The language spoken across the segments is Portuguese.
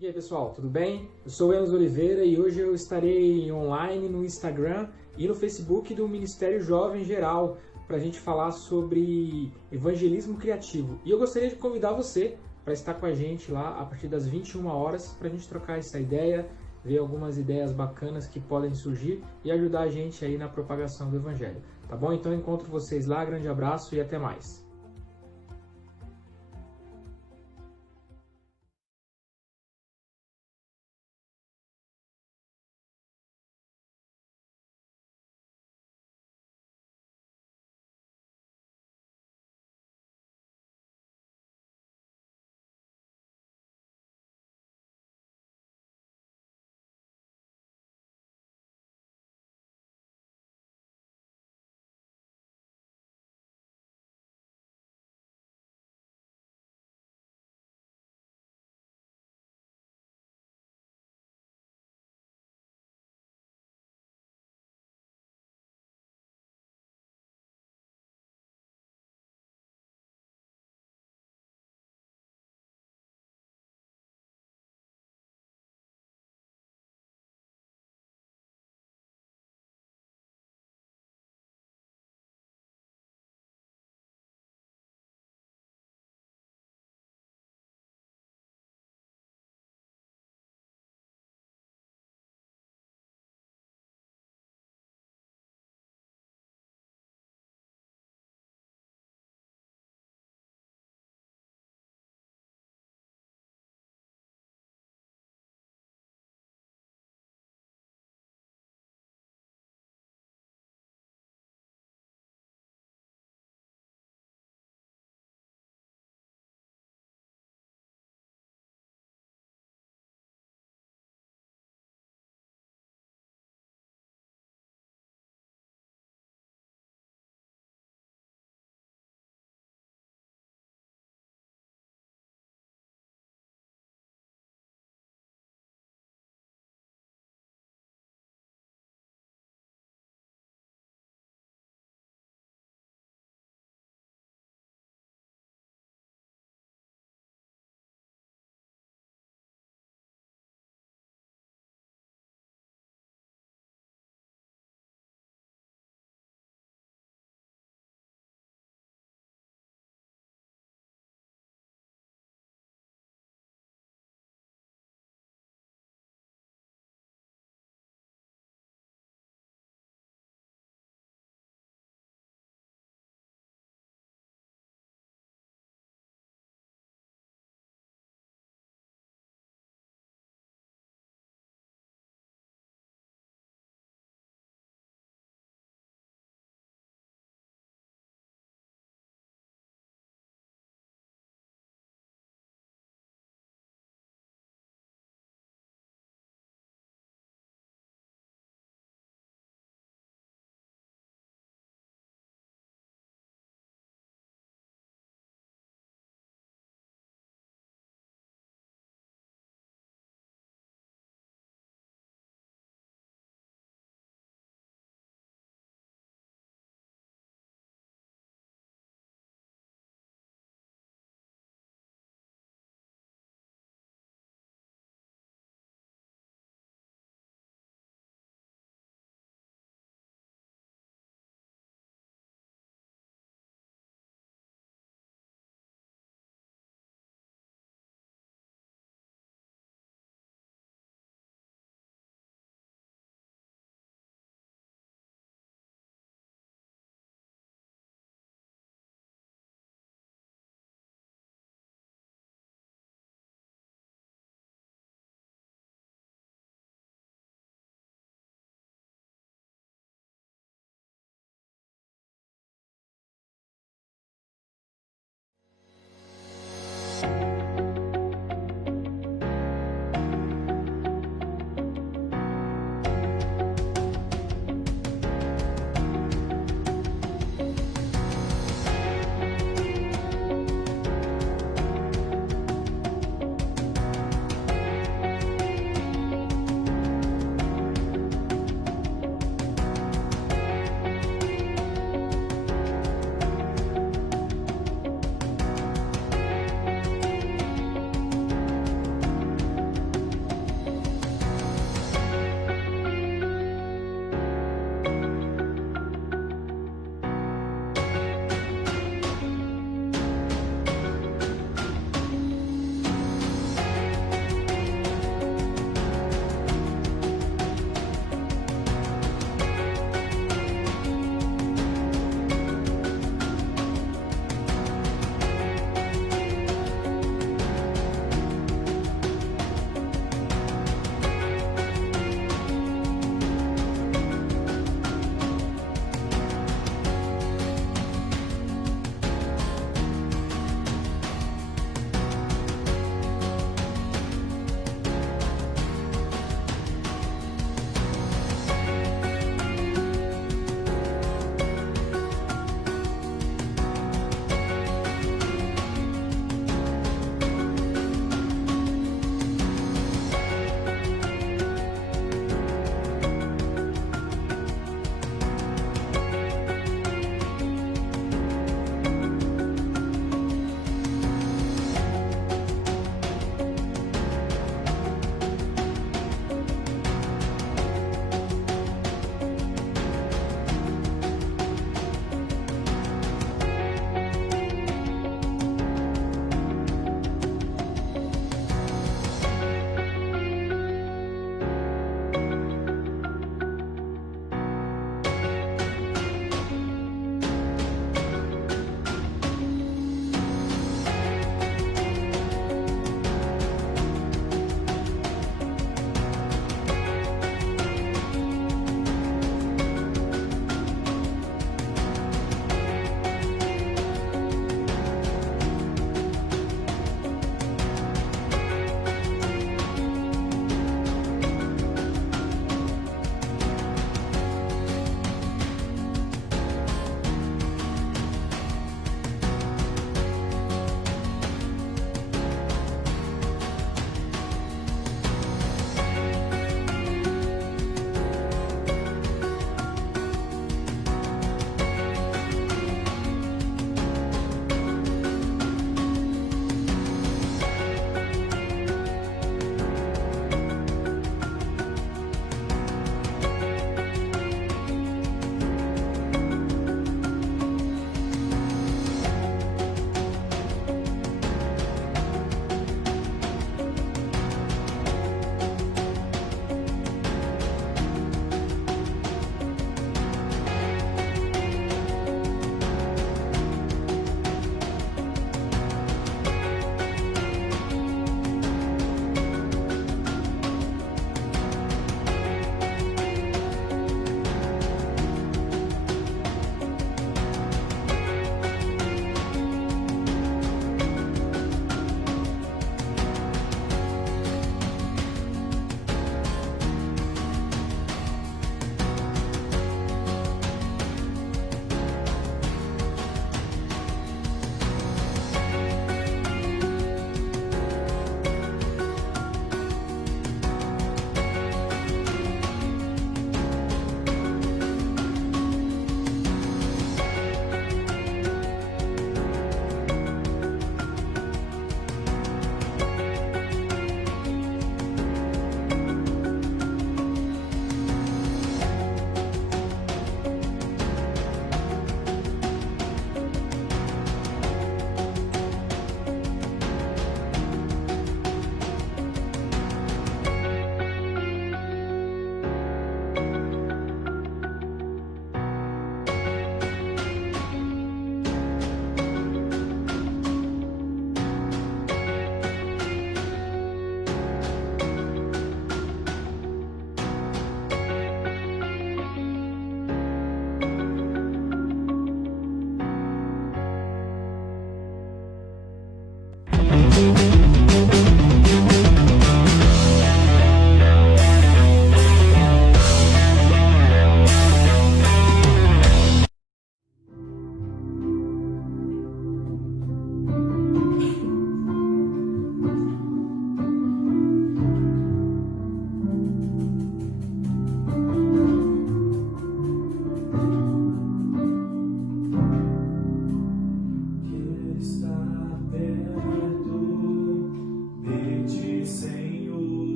E aí pessoal, tudo bem? Eu sou o Enos Oliveira e hoje eu estarei online no Instagram e no Facebook do Ministério Jovem Geral para a gente falar sobre evangelismo criativo. E eu gostaria de convidar você para estar com a gente lá a partir das 21 horas para a gente trocar essa ideia, ver algumas ideias bacanas que podem surgir e ajudar a gente aí na propagação do Evangelho. Tá bom? Então eu encontro vocês lá, grande abraço e até mais.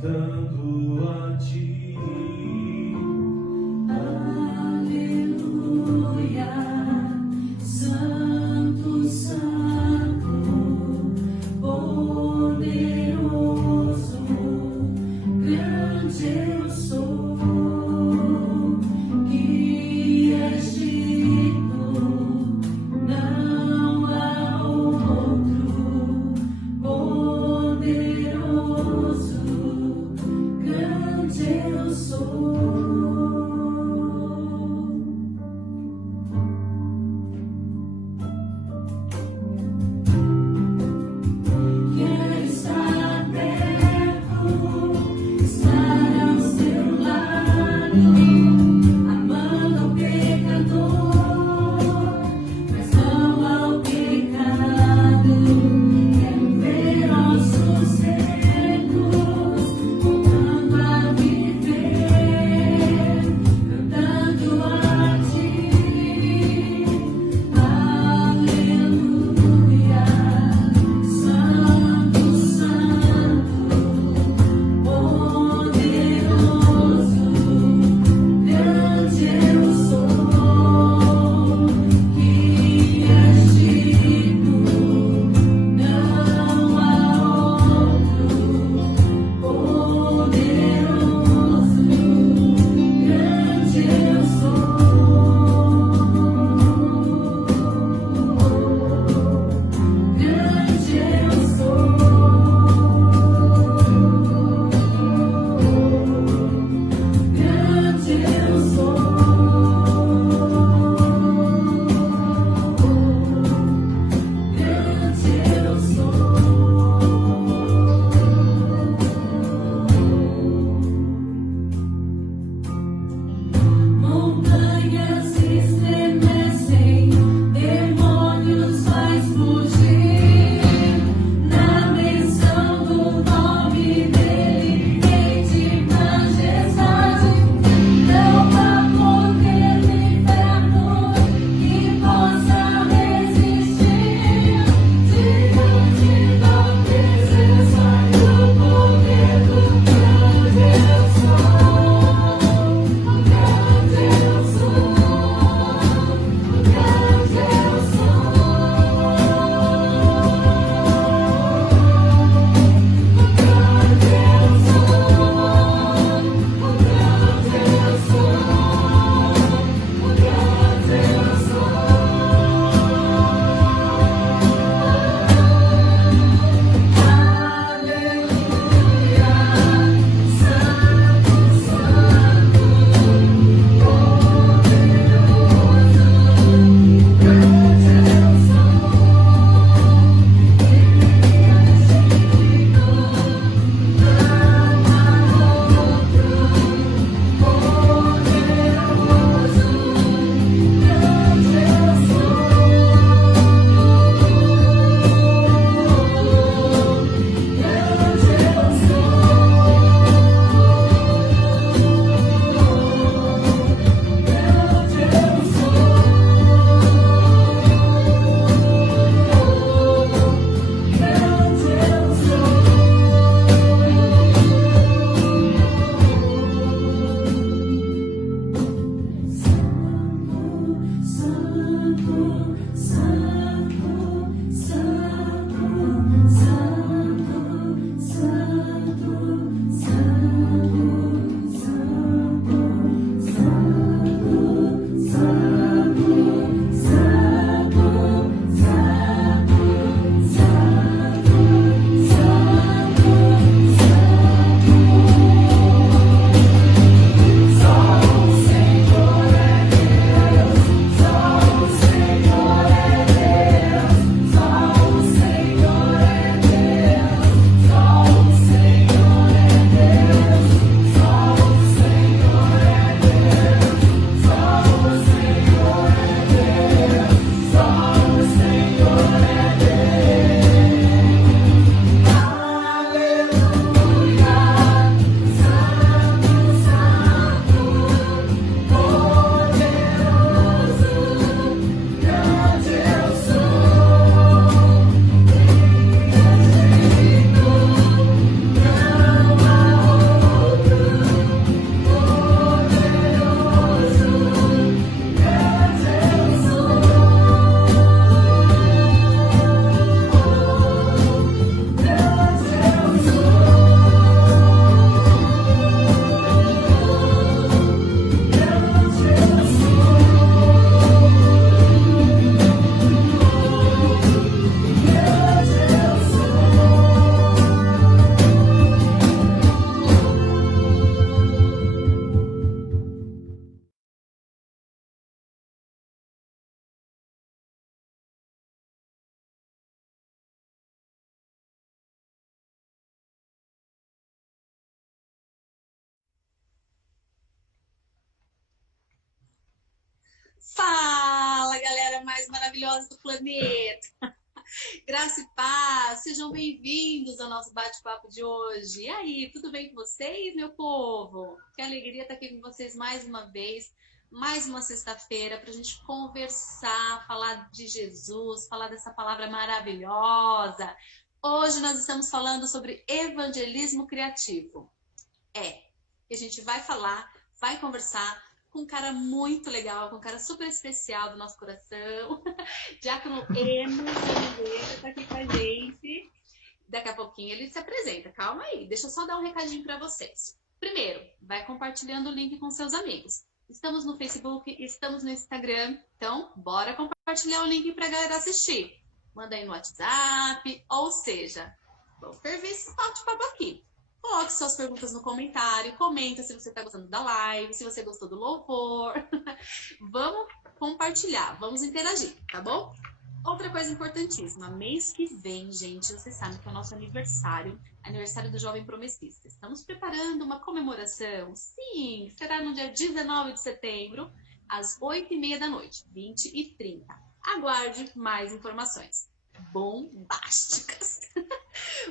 cantando a ti. Aleluia, Santo, Santo, poderoso, grande eu sou, que és digno, não há outro, poderoso, grande eu sou. Quero estar perto, estar ao seu lado, amando o pecador, mas não ao pecado. Quero ver ossos secos, voltando a viver, cantando a ti. Aleluia, Santo, Santo, poderoso, grande eu sou, que és digno, não há outro, poderoso, grande eu sou. Grande eu sou, grande eu sou, grande eu sou. Montanhas estremecem, demônios faz fugir, Fala, galera mais maravilhosa do planeta! Graça e paz, sejam bem-vindos ao nosso bate-papo de hoje. E aí, tudo bem com vocês, meu povo? Que alegria estar aqui com vocês mais uma vez, mais uma sexta-feira, para a gente conversar, falar de Jesus, falar dessa palavra maravilhosa. Hoje nós estamos falando sobre evangelismo criativo. E a gente vai falar, vai conversar com um cara muito legal, com um cara super especial do nosso coração. Diácono Enos Oliveira está aqui com a gente. Daqui a pouquinho ele se apresenta. Calma aí, deixa eu só dar um recadinho para vocês. Primeiro, vai compartilhando o link com seus amigos. Estamos no Facebook, estamos no Instagram, então bora compartilhar o link para a galera assistir. Manda aí no WhatsApp, ou seja, vamos ferver esse bate-papo aqui. Coloque suas perguntas no comentário, comenta se você está gostando da live, se você gostou do louvor. Vamos compartilhar, vamos interagir, tá bom? Outra coisa importantíssima, mês que vem, gente, vocês sabem que é o nosso aniversário do Jovem Promessista. Estamos preparando uma comemoração, sim, será no dia 19 de setembro, às 8h30 da noite, 20h30. Aguarde mais informações bombásticas.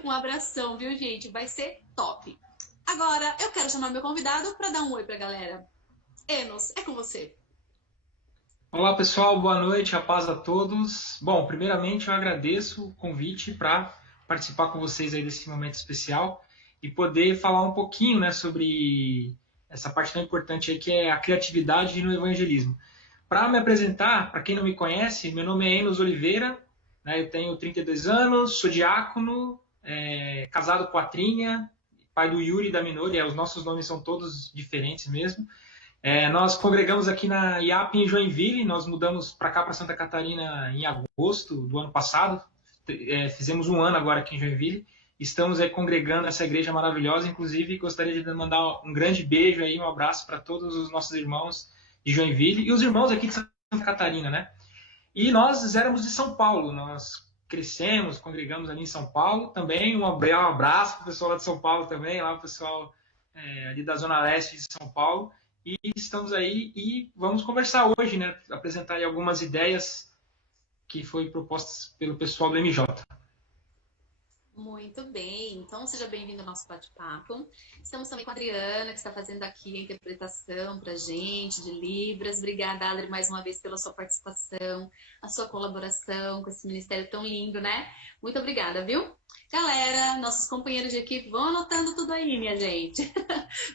Um abração, viu, gente? Vai ser top. Agora, eu quero chamar meu convidado para dar um oi pra galera. Enos, é com você. Olá, pessoal, boa noite, a paz a todos. Bom, primeiramente eu agradeço o convite para participar com vocês aí desse momento especial e poder falar um pouquinho, né, sobre essa parte tão importante aí que é a criatividade no evangelismo. Para me apresentar, para quem não me conhece, meu nome é Enos Oliveira, né, eu tenho 32 anos, sou diácono, casado com a Trinha, pai do Yuri e da Minori, os nossos nomes são todos diferentes mesmo. Nós congregamos aqui na IAP em Joinville, nós mudamos para cá, para Santa Catarina, em agosto do ano passado, fizemos um ano agora aqui em Joinville, estamos aí congregando essa igreja maravilhosa, inclusive gostaria de mandar um grande beijo aí, um abraço para todos os nossos irmãos de Joinville e os irmãos aqui de Santa Catarina, né? E nós éramos de São Paulo, nós crescemos, congregamos ali em São Paulo também, um abraço para o pessoal lá de São Paulo também, lá o pessoal ali da Zona Leste de São Paulo. E estamos aí e vamos conversar hoje, né? Apresentar aí algumas ideias que foi propostas pelo pessoal do MJ. Muito bem, então seja bem-vindo ao nosso bate-papo. Estamos também com a Adriana, que está fazendo aqui a interpretação para a gente de Libras. Obrigada, Adri, mais uma vez pela sua participação, a sua colaboração com esse ministério tão lindo, né? Muito obrigada, viu? Galera, nossos companheiros de equipe vão anotando tudo aí, minha gente.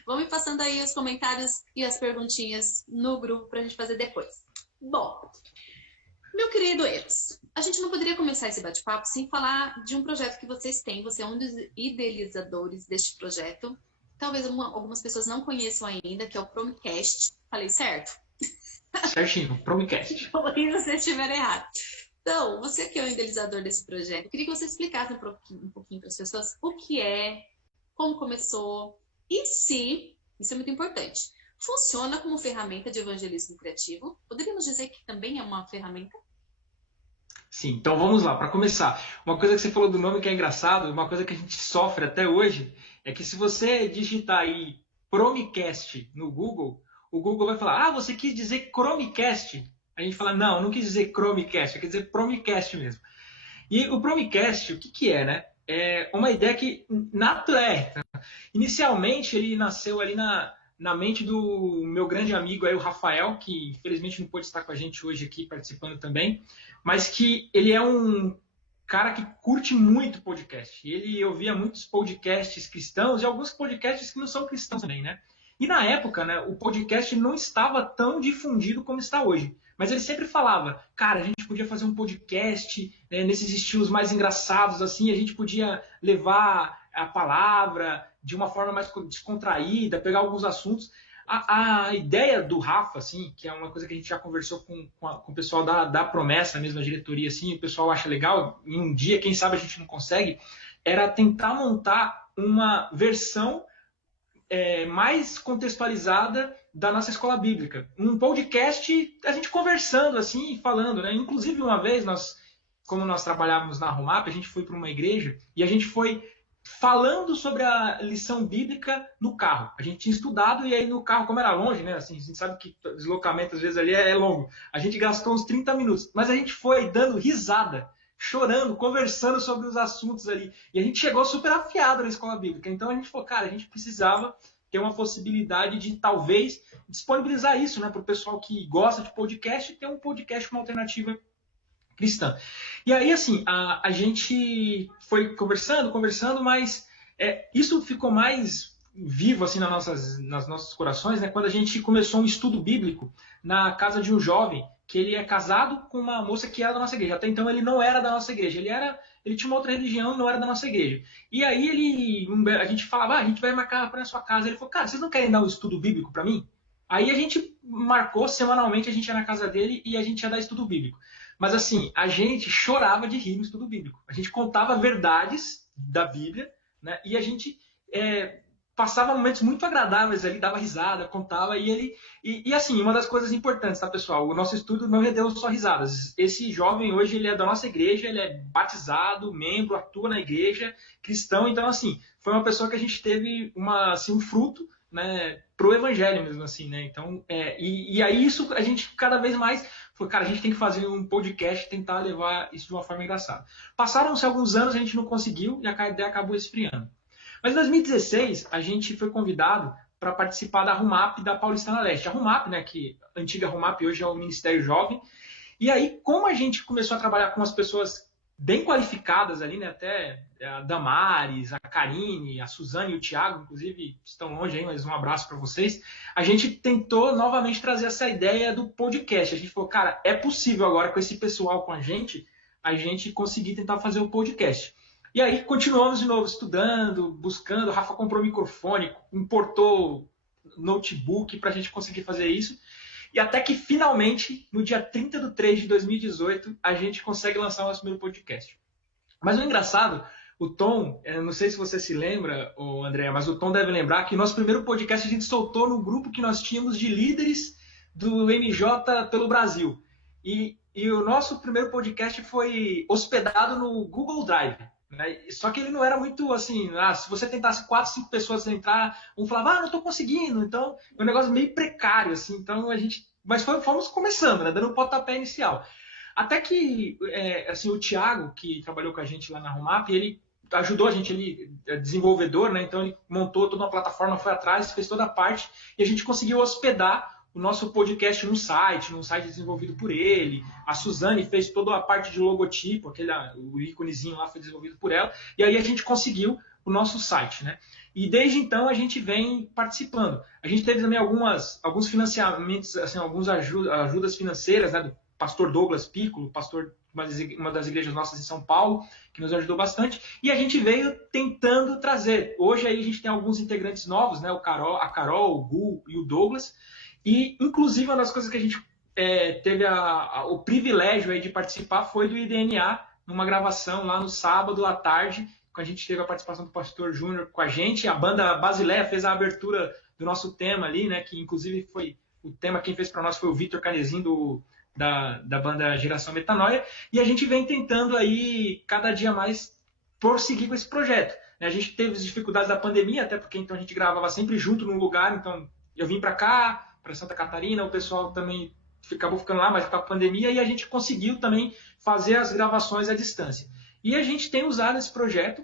Vão me passando aí os comentários e as perguntinhas no grupo para a gente fazer depois. Bom, meu querido Enos, a gente não poderia começar esse bate-papo sem falar de um projeto que vocês têm. Você é um dos idealizadores deste projeto. Talvez algumas pessoas não conheçam ainda, que é o Promcast. Falei certo? Certinho, Promcast. Se você estiver errado. Então, você que é o idealizador desse projeto, eu queria que você explicasse um pouquinho para as pessoas o que é, como começou e se, isso é muito importante, funciona como ferramenta de evangelismo criativo. Poderíamos dizer que também é uma ferramenta? Sim, então vamos lá, para começar. Uma coisa que você falou do nome que é engraçado, uma coisa que a gente sofre até hoje, é que se você digitar aí Promcast no Google, o Google vai falar, você quis dizer Chromecast. A gente fala, não quis dizer Chromecast, eu quis dizer Promcast mesmo. E o Promcast, o que é, né? É uma ideia que, inicialmente ele nasceu ali na mente do meu grande amigo aí, o Rafael, que infelizmente não pôde estar com a gente hoje aqui participando também, mas que ele é um cara que curte muito podcast. Ele ouvia muitos podcasts cristãos e alguns podcasts que não são cristãos também, né? E na época, né, o podcast não estava tão difundido como está hoje. Mas ele sempre falava, cara, a gente podia fazer um podcast nesses estilos mais engraçados, assim, a gente podia levar a palavra de uma forma mais descontraída, pegar alguns assuntos. A ideia do Rafa, assim, que é uma coisa que a gente já conversou com o pessoal da Promessa, mesmo a diretoria, assim, o pessoal acha legal, e um dia, quem sabe a gente não consegue, era tentar montar uma versão mais contextualizada da nossa escola bíblica. Um podcast, a gente conversando assim, falando, né? Inclusive uma vez, como nós trabalhávamos na Romap, a gente foi para uma igreja e a gente foi falando sobre a lição bíblica no carro. A gente tinha estudado e aí no carro, como era longe, né? Assim, a gente sabe que o deslocamento às vezes ali é longo. A gente gastou uns 30 minutos, mas a gente foi dando risada, chorando, conversando sobre os assuntos ali. E a gente chegou super afiado na escola bíblica. Então a gente falou, cara, a gente precisava ter uma possibilidade de talvez disponibilizar isso, né, para o pessoal que gosta de podcast, ter um podcast, uma alternativa cristã. E aí, assim, a gente foi conversando, mas isso ficou mais vivo, assim, nas nossos corações, né, quando a gente começou um estudo bíblico na casa de um jovem, que ele é casado com uma moça que era da nossa igreja. Até então ele não era da nossa igreja, ele tinha uma outra religião e não era da nossa igreja. E aí a gente falava, a gente vai marcar para a sua casa. Ele falou, cara, vocês não querem dar um estudo bíblico para mim? Aí a gente marcou, semanalmente a gente ia na casa dele e a gente ia dar estudo bíblico. Mas assim, a gente chorava de rir no estudo bíblico. A gente contava verdades da Bíblia, né? E a gente passava momentos muito agradáveis ali, dava risada, contava, e assim, uma das coisas importantes, tá, pessoal? O nosso estudo não rendeu só risadas. Esse jovem hoje, ele é da nossa igreja, ele é batizado, membro, atua na igreja, cristão, então assim, foi uma pessoa que a gente teve um fruto, né, pro evangelho mesmo, assim, né? Então, e aí isso a gente cada vez mais falou, cara, a gente tem que fazer um podcast, tentar levar isso de uma forma engraçada. Passaram-se alguns anos, a gente não conseguiu e a ideia acabou esfriando. Mas em 2016, a gente foi convidado para participar da RUMAP da Paulistana Leste. A RUMAP, né, que a antiga RUMAP hoje é o Ministério Jovem. E aí, como a gente começou a trabalhar com as pessoas bem qualificadas ali, né, até a Damares, a Karine, a Suzane e o Thiago, inclusive estão longe aí, mas um abraço para vocês. A gente tentou novamente trazer essa ideia do podcast. A gente falou, cara, é possível agora com esse pessoal com a gente conseguir tentar fazer o podcast. E aí continuamos de novo estudando, buscando. O Rafa comprou microfone, importou notebook para a gente conseguir fazer isso. E até que finalmente, no dia 30/3/2018, a gente consegue lançar o nosso primeiro podcast. Mas o engraçado, o Tom, não sei se você se lembra, André, mas o Tom deve lembrar que nosso primeiro podcast a gente soltou no grupo que nós tínhamos de líderes do MJ pelo Brasil. E o nosso primeiro podcast foi hospedado no Google Drive. Né? Só que ele não era muito assim, se você tentasse 4, 5 pessoas entrar, um falava, não estou conseguindo, então é um negócio meio precário, assim, então mas fomos começando, né? Dando o pontapé inicial. Até que, assim, o Thiago, que trabalhou com a gente lá na RUMAP, ele ajudou a gente, ele é desenvolvedor, né? Então ele montou toda uma plataforma, foi atrás, fez toda a parte, e a gente conseguiu hospedar o nosso podcast num site desenvolvido por ele. A Suzane fez toda a parte de logotipo, o íconezinho lá foi desenvolvido por ela. E aí a gente conseguiu o nosso site, né? E desde então a gente vem participando. A gente teve também alguns financiamentos, assim, algumas ajudas financeiras, né, do pastor Douglas Piccolo, pastor de uma das igrejas nossas em São Paulo, que nos ajudou bastante. E a gente veio tentando trazer. Hoje aí a gente tem alguns integrantes novos, né? A Carol, o Gu e o Douglas. E, inclusive, uma das coisas que a gente teve o privilégio aí de participar foi do IDNA, numa gravação lá no sábado à tarde, que a gente teve a participação do pastor Júnior com a gente. A banda Basileia fez a abertura do nosso tema ali, né? Que, inclusive, foi o tema quem fez para nós foi o Vitor Canezinho, da banda Geração Metanoia. E a gente vem tentando aí, cada dia mais, prosseguir com esse projeto. A gente teve as dificuldades da pandemia, até porque então a gente gravava sempre junto num lugar, então eu vim para cá, para Santa Catarina, o pessoal também acabou ficando lá, mas com a pandemia, e a gente conseguiu também fazer as gravações à distância. E a gente tem usado esse projeto,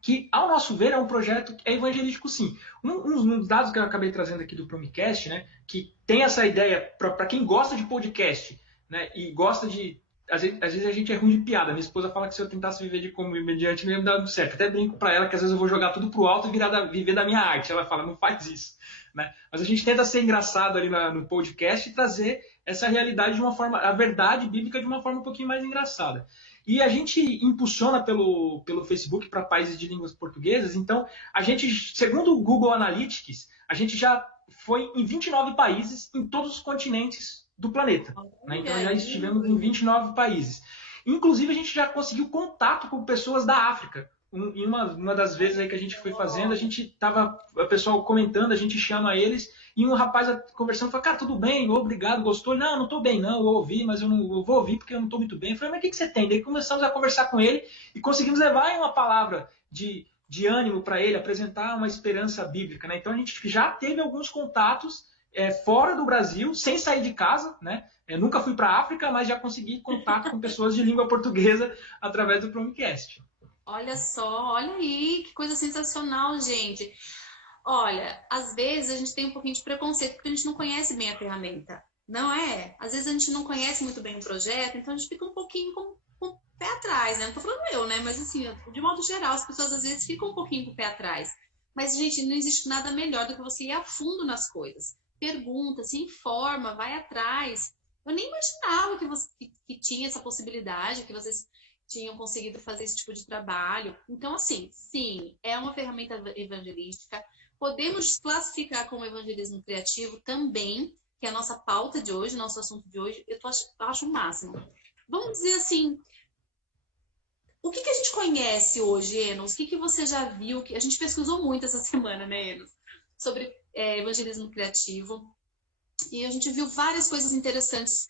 que, ao nosso ver, é um projeto que é evangelístico, sim. Um dos dados que eu acabei trazendo aqui do Promicast, né, que tem essa ideia, para quem gosta de podcast, né, e gosta de... Às vezes a gente é ruim de piada. Minha esposa fala que se eu tentasse viver de comediante, não ia dar certo. Até brinco para ela que às vezes eu vou jogar tudo pro alto e viver da minha arte. Ela fala, não faz isso. Né? Mas a gente tenta ser engraçado ali no podcast e trazer essa realidade de uma forma, a verdade bíblica de uma forma um pouquinho mais engraçada. E a gente impulsiona pelo Facebook para países de línguas portuguesas. Então, a gente, segundo o Google Analytics, a gente já foi em 29 países em todos os continentes do planeta. Né? Então, já estivemos em 29 países. Inclusive, a gente já conseguiu contato com pessoas da África. Em uma das vezes aí que a gente foi fazendo, a gente tava, o pessoal comentando, a gente chama eles, e um rapaz conversando, falou, cara, tudo bem, obrigado, gostou? Não estou bem não, eu ouvi, mas eu vou ouvir porque eu não estou muito bem. Eu falei, mas o que você tem? Daí começamos a conversar com ele e conseguimos levar uma palavra de de ânimo para ele, apresentar uma esperança bíblica, né? Então a gente já teve alguns contatos fora do Brasil, sem sair de casa, né? Nunca fui para a África, mas já consegui contato com pessoas de língua portuguesa através do Chromecast. Olha só, olha aí, que coisa sensacional, gente. Olha, às vezes a gente tem um pouquinho de preconceito porque a gente não conhece bem a ferramenta, não é? Às vezes a gente não conhece muito bem o projeto, então a gente fica um pouquinho com o pé atrás, né? Não tô falando eu, né? Mas assim, de modo geral, as pessoas às vezes ficam um pouquinho com o pé atrás. Mas, gente, não existe nada melhor do que você ir a fundo nas coisas. Pergunta, se informa, vai atrás. Eu nem imaginava que tinha essa possibilidade, que vocês tinham conseguido fazer esse tipo de trabalho. Então, assim, sim, é uma ferramenta evangelística. Podemos classificar como evangelismo criativo também, que é a nossa pauta de hoje, nosso assunto de hoje. Eu acho o máximo. Vamos dizer assim, o que a gente conhece hoje, Enos? O que você já viu? A gente pesquisou muito essa semana, né, Enos? Sobre evangelismo criativo. E a gente viu várias coisas interessantes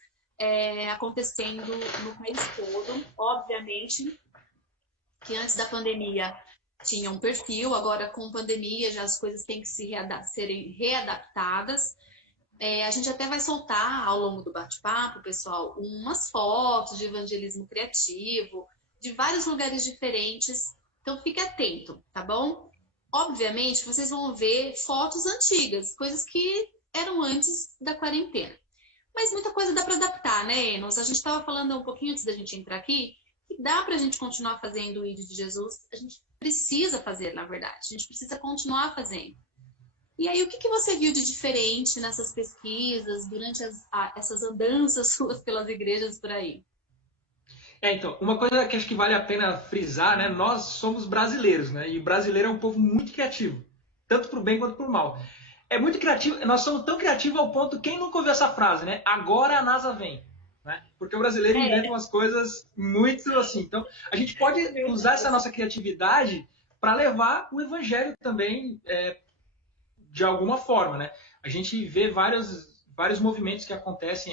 acontecendo no país todo. Obviamente que antes da pandemia tinha um perfil, agora com pandemia já as coisas têm que serem readaptadas. A gente até vai soltar ao longo do bate-papo, pessoal, umas fotos de evangelismo criativo, de vários lugares diferentes. Então fique atento, tá bom? Obviamente vocês vão ver fotos antigas, coisas que eram antes da quarentena. Mas muita coisa dá para adaptar, né, Enos? A gente estava falando um pouquinho antes da gente entrar aqui, que dá para a gente continuar fazendo o ID de Jesus. A gente precisa fazer, na verdade. A gente precisa continuar fazendo. E aí, o que você viu de diferente nessas pesquisas, durante essas andanças suas pelas igrejas por aí? Então, uma coisa que acho que vale a pena frisar, né? Nós somos brasileiros, né? E o brasileiro é um povo muito criativo, tanto para o bem quanto para o mal. É muito criativo, nós somos tão criativos ao ponto, quem nunca ouviu essa frase, né? Agora a NASA vem. Né? Porque o brasileiro inventa umas coisas muito assim. Então, a gente pode usar essa nossa criatividade para levar o evangelho também de alguma forma, né? A gente vê vários movimentos que acontecem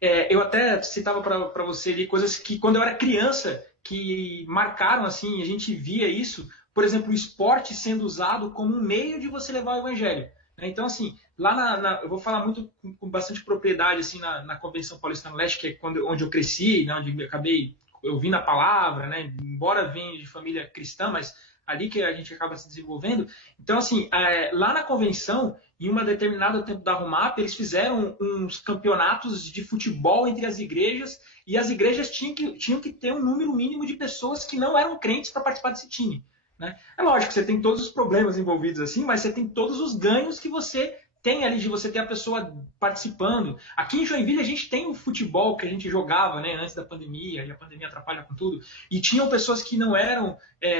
aí. Eu até citava para você ali coisas que, quando eu era criança, que marcaram assim, a gente via isso. Por exemplo, o esporte sendo usado como um meio de você levar o evangelho. Então, assim, lá eu vou falar muito com bastante propriedade assim, na Convenção Paulista no Leste, que é onde eu cresci, né, onde eu acabei ouvindo a palavra, né, embora venha de família cristã, mas ali que a gente acaba se desenvolvendo. Então, assim, lá na convenção, em uma determinada tempo da Rumap, eles fizeram uns campeonatos de futebol entre as igrejas, e as igrejas tinham que ter um número mínimo de pessoas que não eram crentes para participar desse time. Né? É lógico que você tem todos os problemas envolvidos assim, mas você tem todos os ganhos que você tem ali de você ter a pessoa participando. Aqui em Joinville a gente tem o futebol que a gente jogava, né, antes da pandemia, e a pandemia atrapalha com tudo, e tinham pessoas que não eram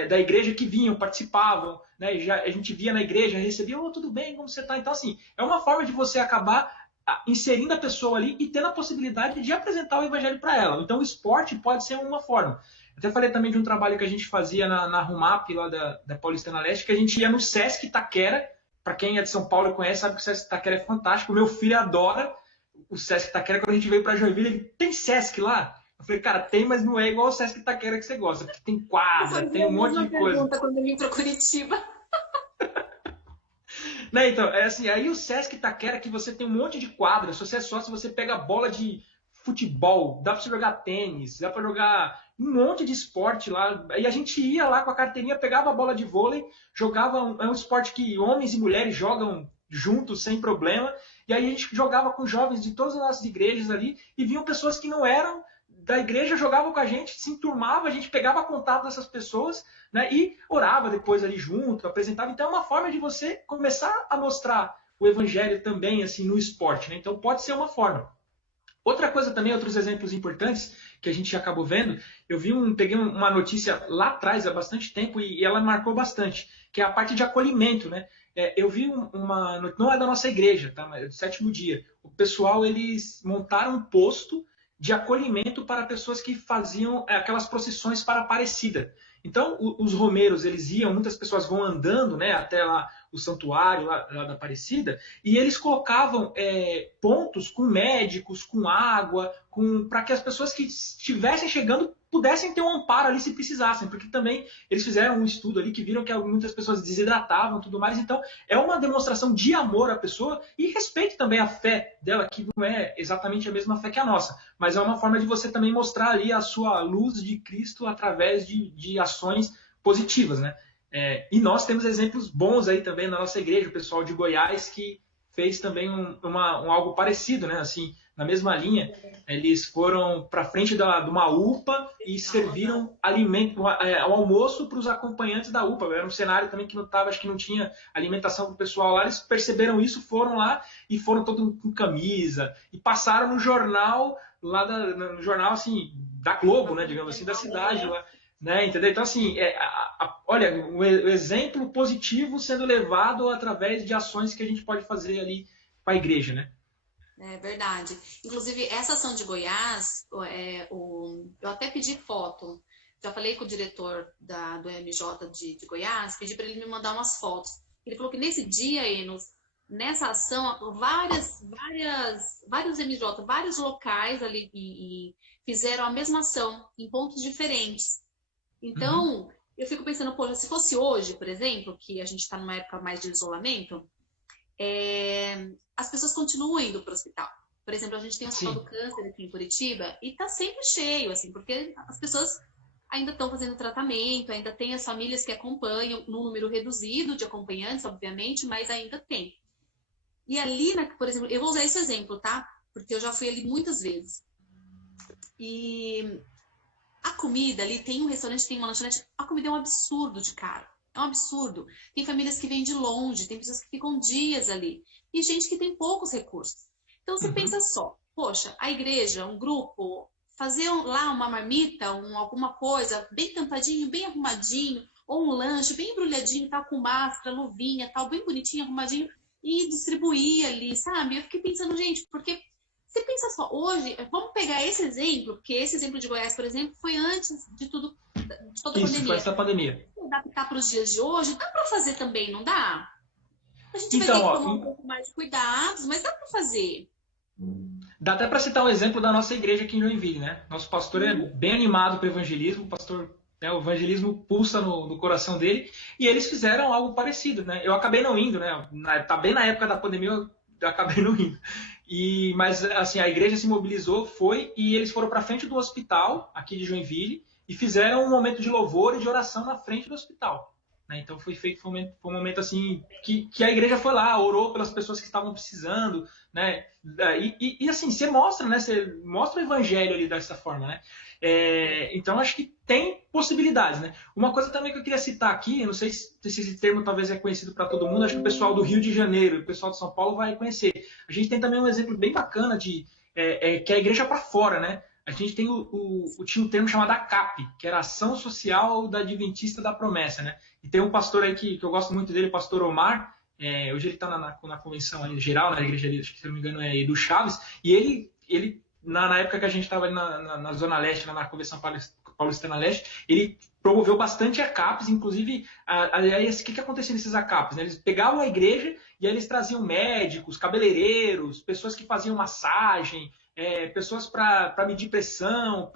da igreja que vinham, participavam, né, a gente via na igreja, recebia, tudo bem, como você está? Então, assim, é uma forma de você acabar inserindo a pessoa ali e tendo a possibilidade de apresentar o evangelho para ela. Então, o esporte pode ser uma forma. Até falei também de um trabalho que a gente fazia na Rumap, lá da Paulistana Leste, que a gente ia no Sesc Itaquera. Para quem é de São Paulo e conhece, sabe que o Sesc Itaquera é fantástico. Meu filho adora o Sesc Itaquera. Quando a gente veio para Joinville, ele tem Sesc lá? Eu falei, cara, tem, mas não é igual o Sesc Itaquera que você gosta. Porque tem quadra, tem um monte de coisa. Quando eu vim para Curitiba. Né, então, assim, aí o Sesc Itaquera, que você tem um monte de quadra. Se você é sócio, você pega bola de futebol, dá para você jogar tênis, dá para jogar um monte de esporte lá. E a gente ia lá com a carteirinha, pegava a bola de vôlei, jogava. É um esporte que homens e mulheres jogam juntos, sem problema. E aí a gente jogava com jovens de todas as nossas igrejas ali, e vinham pessoas que não eram da igreja, jogavam com a gente, se enturmava, a gente pegava contato dessas pessoas, né, e orava depois ali junto, apresentava. Então é uma forma de você começar a mostrar o evangelho também assim no esporte. Né? Então pode ser uma forma. Outra coisa também, outros exemplos importantes que a gente acabou vendo, peguei uma notícia lá atrás, há bastante tempo, e ela marcou bastante, que é a parte de acolhimento, né? Eu vi não é da nossa igreja, tá? Mas é do Sétimo Dia. O pessoal, eles montaram um posto de acolhimento para pessoas que faziam aquelas procissões para Aparecida. Então, os romeiros, eles iam, muitas pessoas vão andando, né, até lá o santuário lá da Aparecida, e eles colocavam pontos com médicos, com água, para que as pessoas que estivessem chegando pudessem ter um amparo ali se precisassem, porque também eles fizeram um estudo ali que viram que muitas pessoas desidratavam e tudo mais, então é uma demonstração de amor à pessoa e respeito também a fé dela, que não é exatamente a mesma fé que a nossa, mas é uma forma de você também mostrar ali a sua luz de Cristo através de ações positivas, né? E nós temos exemplos bons aí também na nossa igreja, o pessoal de Goiás que fez também algo parecido, né? Assim, na mesma linha, eles foram para frente de uma UPA e serviram alimento, o almoço para os acompanhantes da UPA. Era um cenário também que não tava, acho que não tinha alimentação para o pessoal lá. Eles perceberam isso, foram lá e foram todos com camisa e passaram no jornal no jornal assim da Globo, né? Digamos assim, da cidade lá. Né, entendeu? Então, assim, olha, o exemplo positivo sendo levado através de ações que a gente pode fazer ali para a igreja, né? É verdade. Inclusive, essa ação de Goiás, eu até pedi foto. Já falei com o diretor do MJ de Goiás, pedi para ele me mandar umas fotos. Ele falou que nesse dia, Enos, nessa ação, vários MJ, vários locais ali e fizeram a mesma ação em pontos diferentes. Então, eu fico pensando, poxa, se fosse hoje, por exemplo, que a gente está numa época mais de isolamento, as pessoas continuam indo para o hospital. Por exemplo, a gente tem o Hospital do Câncer aqui em Curitiba e está sempre cheio, assim, porque as pessoas ainda estão fazendo tratamento, ainda tem as famílias que acompanham, num número reduzido de acompanhantes, obviamente, mas ainda tem. E ali, por exemplo, eu vou usar esse exemplo, tá? Porque eu já fui ali muitas vezes. E a comida ali, tem um restaurante, tem uma lanchonete, a comida é um absurdo de caro. É um absurdo. Tem famílias que vêm de longe, tem pessoas que ficam dias ali. E gente que tem poucos recursos. Então você pensa só, poxa, a igreja, um grupo, fazer lá uma marmita, alguma coisa, bem tampadinho, bem arrumadinho, ou um lanche bem embrulhadinho, tal, com máscara, luvinha, tal, bem bonitinho, arrumadinho, e distribuir ali, sabe? Eu fiquei pensando, gente, porque você pensa só, hoje, vamos pegar esse exemplo, porque esse exemplo de Goiás, por exemplo, foi antes de tudo, de toda a pandemia. Foi essa pandemia. Adaptar para os dias de hoje, dá para fazer também, não dá? A gente vai ter que tomar um pouco mais de cuidados, mas dá para fazer. Dá até para citar o exemplo da nossa igreja aqui em Joinville, né? Nosso pastor é bem animado para o evangelismo, o pastor, né, o evangelismo pulsa no coração dele, e eles fizeram algo parecido, né? Eu acabei não indo, né? Tá bem na época da pandemia, eu acabei não indo. Mas assim, a igreja se mobilizou, e eles foram para frente do hospital aqui de Joinville e fizeram um momento de louvor e de oração na frente do hospital. Né? Então foi um momento assim que a igreja foi lá, orou pelas pessoas que estavam precisando, né? E assim, você mostra, né? Você mostra o evangelho ali dessa forma, né? Então acho que tem possibilidades, né? Uma coisa também que eu queria citar aqui, eu não sei se esse termo talvez é conhecido para todo mundo, acho que o pessoal do Rio de Janeiro, o pessoal de São Paulo vai conhecer. A gente tem também um exemplo bem bacana que é a igreja para fora, né? A gente tinha um termo chamado ACAP, que era Ação Social da Adventista da Promessa, né? E tem um pastor aí que eu gosto muito dele, o pastor Omar. Hoje ele está na convenção ali, geral, na igreja ali, acho que se não me engano é Edu Chaves, e ele na época que a gente estava ali na Zona Leste, na Convenção Paulistana Leste, ele promoveu bastante ACAPs, inclusive, aliás, o que acontecia nesses ACAPs? Né? Eles pegavam a igreja e aí eles traziam médicos, cabeleireiros, pessoas que faziam massagem, pessoas para medir pressão,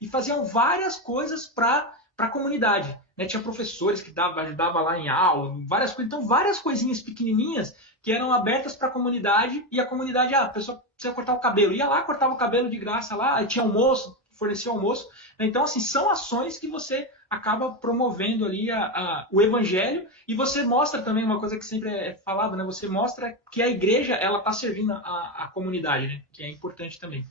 e faziam várias coisas para a comunidade. Né? Tinha professores que ajudavam lá em aula, várias coisas. Então, várias coisinhas pequenininhas que eram abertas para a comunidade, e a comunidade, a pessoa precisa cortar o cabelo. Ia lá, cortava o cabelo de graça lá, aí tinha almoço, fornecia almoço. Né? Então, assim, são ações que você acaba promovendo ali o evangelho, e você mostra também uma coisa que sempre é falado, né? Você mostra que a igreja ela está servindo a comunidade, né? Que é importante também.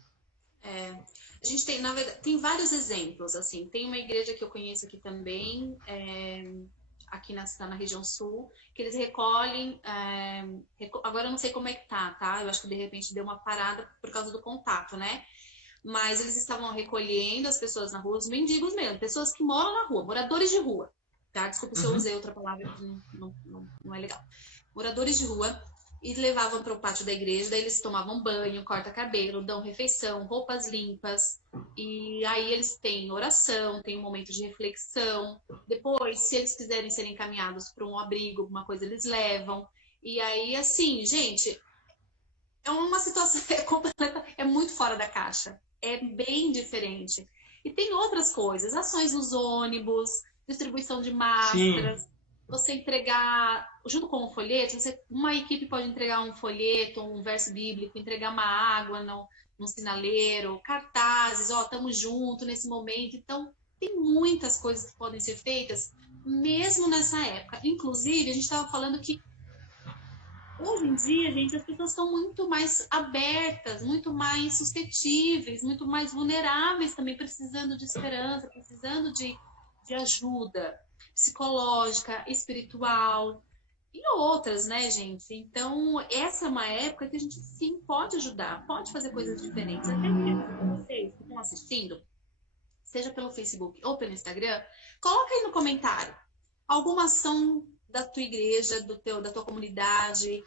A gente tem, na verdade, tem vários exemplos, assim, tem uma igreja que eu conheço aqui também, aqui na região sul, que eles recolhem, agora eu não sei como é que tá? Eu acho que de repente deu uma parada por causa do contato, né? Mas eles estavam recolhendo as pessoas na rua, os mendigos mesmo, pessoas que moram na rua, moradores de rua, tá? Desculpa se eu usei outra palavra que não é legal. Moradores de rua, e levavam para o pátio da igreja, daí eles tomavam banho, corta cabelo, dão refeição, roupas limpas, e aí eles têm oração, tem um momento de reflexão. Depois, se eles quiserem ser encaminhados para um abrigo, alguma coisa, eles levam. E aí, assim, gente, é uma situação completa, é muito fora da caixa, é bem diferente. E tem outras coisas, ações nos ônibus, distribuição de Sim, máscaras, você entregar, junto com o folheto, uma equipe pode entregar um folheto, um verso bíblico, entregar uma água num sinaleiro, cartazes, ó, estamos juntos nesse momento. Então, tem muitas coisas que podem ser feitas, mesmo nessa época. Inclusive, a gente estava falando que hoje em dia, gente, as pessoas estão muito mais abertas, muito mais suscetíveis, muito mais vulneráveis também, precisando de esperança, precisando de ajuda psicológica, espiritual e outras, né, gente? Então, essa é uma época que a gente sim pode ajudar, pode fazer coisas diferentes. Até mesmo vocês que estão assistindo, seja pelo Facebook ou pelo Instagram, coloca aí no comentário alguma ação da tua igreja, da tua comunidade,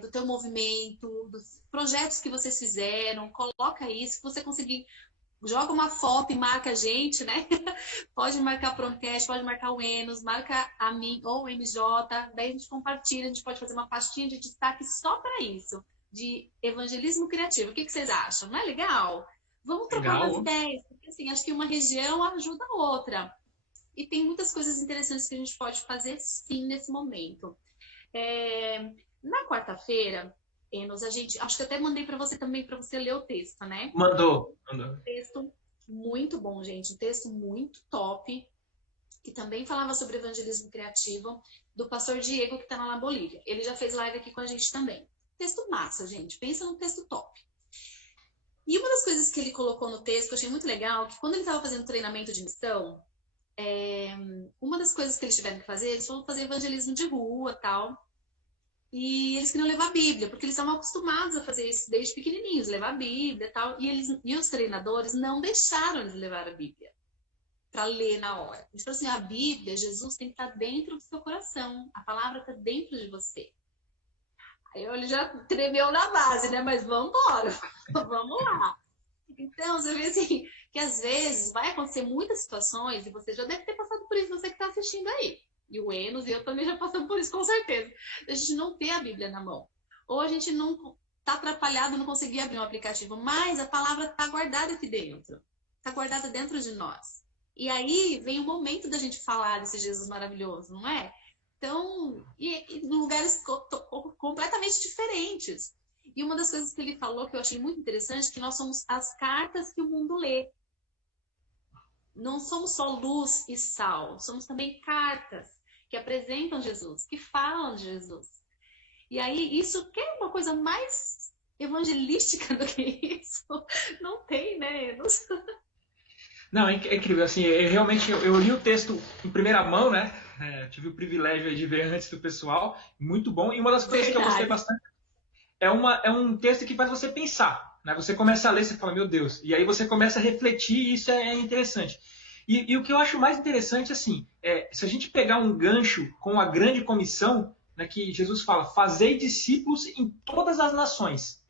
do teu movimento, dos projetos que vocês fizeram, coloca aí, se você conseguir, joga uma foto e marca a gente, né? Pode marcar a Promcast, pode marcar o Enos, marca a mim ou o MJ, daí a gente compartilha, a gente pode fazer uma pastinha de destaque só para isso, de evangelismo criativo. O que vocês acham? Não é legal? Vamos trocar umas legal. ideias, porque assim, acho que uma região ajuda a outra. E tem muitas coisas interessantes que a gente pode fazer sim nesse momento. Na quarta-feira, Enos, a gente, acho que até mandei para você também, para você ler o texto, né? Mandou. Um texto muito bom, gente, um texto muito top, que também falava sobre evangelismo criativo, do pastor Diego, que está lá na Bolívia. Ele já fez live aqui com a gente também. Texto massa, gente, pensa num texto top. E uma das coisas que ele colocou no texto, que eu achei muito legal, que quando ele estava fazendo treinamento de missão, uma das coisas que eles tiveram que fazer, eles foram fazer evangelismo de rua e tal. E eles queriam levar a Bíblia, porque eles estavam acostumados a fazer isso desde pequenininhos, levar a Bíblia e tal. E os treinadores não deixaram eles levar a Bíblia para ler na hora. Eles falaram assim, a Bíblia, Jesus tem que estar dentro do seu coração. A palavra está dentro de você. Aí ele já tremeu na base, né? Mas vamos embora, vamos lá. Então, você vê assim, que às vezes vai acontecer muitas situações, e você já deve ter passado por isso, você que está assistindo aí. E o Enos e eu também já passamos por isso, com certeza. A gente não ter a Bíblia na mão. Ou a gente não está atrapalhado, não conseguir abrir um aplicativo, mas a palavra está guardada aqui dentro. Está guardada dentro de nós. E aí vem o momento da gente falar desse Jesus maravilhoso, não é? Então, e em lugares completamente diferentes. E uma das coisas que ele falou que eu achei muito interessante, que nós somos as cartas que o mundo lê. Não somos só luz e sal, somos também cartas que apresentam Jesus, que falam de Jesus. E aí, isso que é uma coisa mais evangelística do que isso? Não tem, né? Não, é incrível. Assim, eu li o texto em primeira mão, né? Tive o privilégio de ver antes do pessoal. Muito bom. E uma das coisas que eu gostei bastante é um texto que faz você pensar. Né? Você começa a ler, você fala, meu Deus. E aí você começa a refletir e isso é interessante. E o que eu acho mais interessante, assim, se a gente pegar um gancho com a grande comissão, né, que Jesus fala, fazei discípulos em todas as nações.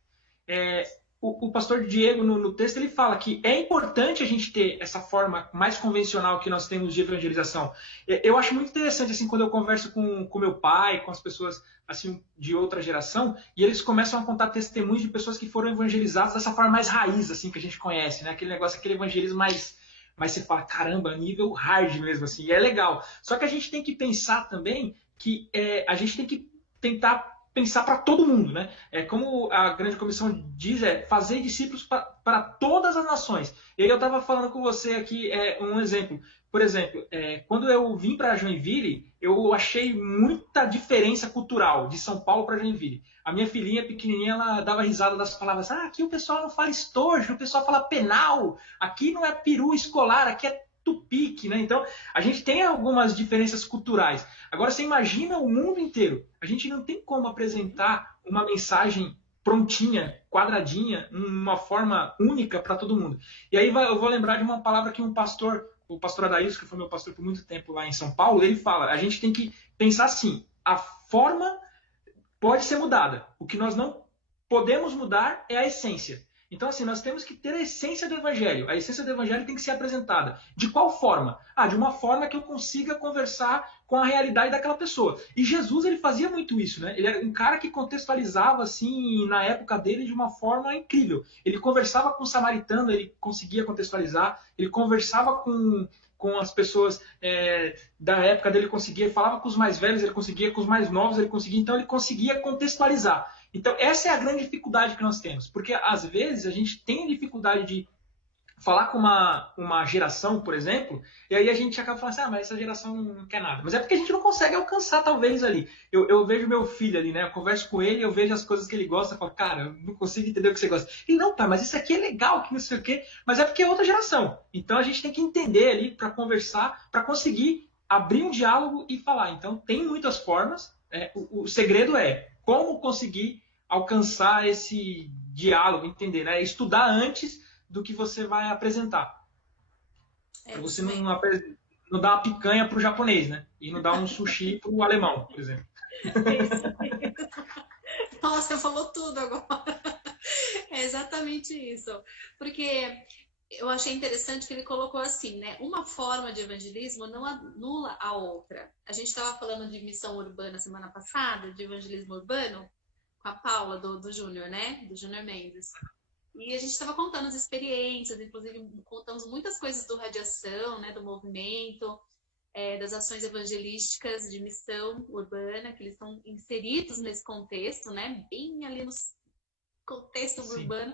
O pastor Diego, no texto, ele fala que é importante a gente ter essa forma mais convencional que nós temos de evangelização. Eu acho muito interessante, assim, quando eu converso com meu pai, com as pessoas assim, de outra geração, e eles começam a contar testemunhos de pessoas que foram evangelizadas dessa forma mais raiz, assim, que a gente conhece, né? Aquele negócio, aquele evangelismo mais você fala, caramba, nível hard mesmo, assim, e é legal. Só que a gente tem que pensar também que a gente tem que tentar pensar para todo mundo, né? Como a grande comissão diz, fazer discípulos para todas as nações. E aí eu estava falando com você aqui um exemplo. Por exemplo, quando eu vim para Joinville, eu achei muita diferença cultural de São Paulo para Joinville. A minha filhinha pequenininha, ela dava risada das palavras. Aqui o pessoal não fala estojo, o pessoal fala penal. Aqui não é peru escolar, aqui é tupique, né? Então, a gente tem algumas diferenças culturais. Agora, você imagina o mundo inteiro. A gente não tem como apresentar uma mensagem prontinha, quadradinha, uma forma única para todo mundo. E aí eu vou lembrar de uma palavra que um pastor, o pastor Adailson, que foi meu pastor por muito tempo lá em São Paulo, ele fala, a gente tem que pensar assim, a forma pode ser mudada. O que nós não podemos mudar é a essência. Então, assim, nós temos que ter a essência do evangelho. A essência do evangelho tem que ser apresentada. De qual forma? De uma forma que eu consiga conversar com a realidade daquela pessoa. E Jesus, ele fazia muito isso, né? Ele era um cara que contextualizava, assim, na época dele, de uma forma incrível. Ele conversava com o samaritano, ele conseguia contextualizar. Ele conversava com as pessoas da época dele, conseguia. Ele falava com os mais velhos, ele conseguia. Com os mais novos, ele conseguia. Então, ele conseguia contextualizar. Então, essa é a grande dificuldade que nós temos. Porque, às vezes, a gente tem dificuldade de falar com uma geração, por exemplo, e aí a gente acaba falando assim, mas essa geração não quer nada. Mas é porque a gente não consegue alcançar, talvez, ali. Eu vejo meu filho ali, né? Eu converso com ele, eu vejo as coisas que ele gosta, eu falo, cara, eu não consigo entender o que você gosta. Ele, não, pai, mas isso aqui é legal, que não sei o quê. Mas é porque é outra geração. Então, a gente tem que entender ali, para conversar, para conseguir abrir um diálogo e falar. Então, tem muitas formas. O segredo é como conseguir alcançar esse diálogo, entender, né? Estudar antes do que você vai apresentar. Para você não dar uma picanha para o japonês, né? E não dar um sushi para o alemão, por exemplo. Nossa, falou tudo agora. É exatamente isso. Porque eu achei interessante que ele colocou assim, né? Uma forma de evangelismo não anula a outra. A gente estava falando de missão urbana semana passada, de evangelismo urbano, com a Paula do Júnior, né? Do Júnior Mendes. E a gente estava contando as experiências, inclusive contamos muitas coisas do Radiação, né? Do movimento, das ações evangelísticas de missão urbana, que eles estão inseridos nesse contexto, né? Bem ali no contexto urbano.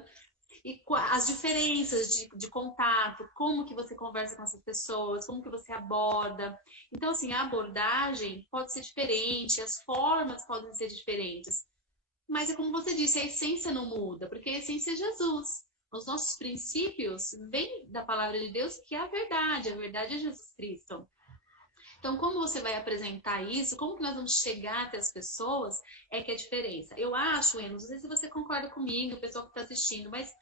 E as diferenças de contato, como que você conversa com essas pessoas, como que você aborda. Então, assim, a abordagem pode ser diferente, as formas podem ser diferentes. Mas é como você disse, a essência não muda, porque a essência é Jesus. Os nossos princípios vêm da palavra de Deus, que é a verdade é Jesus Cristo. Então, como você vai apresentar isso, como que nós vamos chegar até as pessoas, é que é a diferença. Eu acho, Enos, não sei se você concorda comigo, o pessoal que está assistindo, mas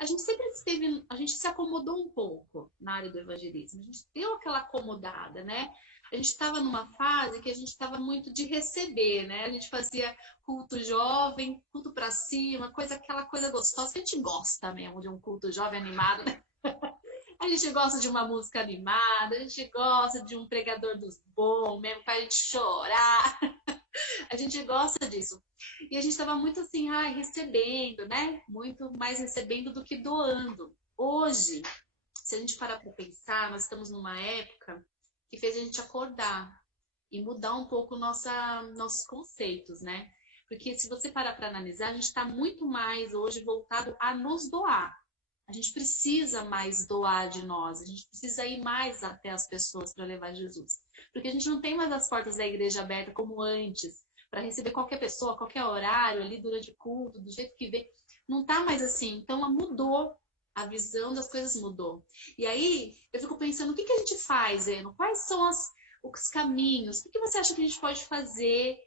a gente sempre a gente se acomodou um pouco na área do evangelismo. A gente deu aquela acomodada, né? A gente estava numa fase que a gente estava muito de receber, né? A gente fazia culto jovem, culto para cima, aquela coisa gostosa. A gente gosta mesmo de um culto jovem animado, né? A gente gosta de uma música animada, a gente gosta de um pregador dos bons, mesmo para a gente chorar. A gente gosta disso. E a gente estava muito assim, recebendo, né? Muito mais recebendo do que doando. Hoje, se a gente parar para pensar, nós estamos numa época que fez a gente acordar e mudar um pouco nossos conceitos, né? Porque se você parar para analisar, a gente está muito mais hoje voltado a nos doar. A gente precisa mais doar de nós, a gente precisa ir mais até as pessoas para levar Jesus. Porque a gente não tem mais as portas da igreja abertas como antes, para receber qualquer pessoa, qualquer horário, ali durante o culto, do jeito que vê. Não está mais assim, então mudou. A visão das coisas mudou. E aí, eu fico pensando, o que a gente faz, Eno? Quais são os caminhos? O que você acha que a gente pode fazer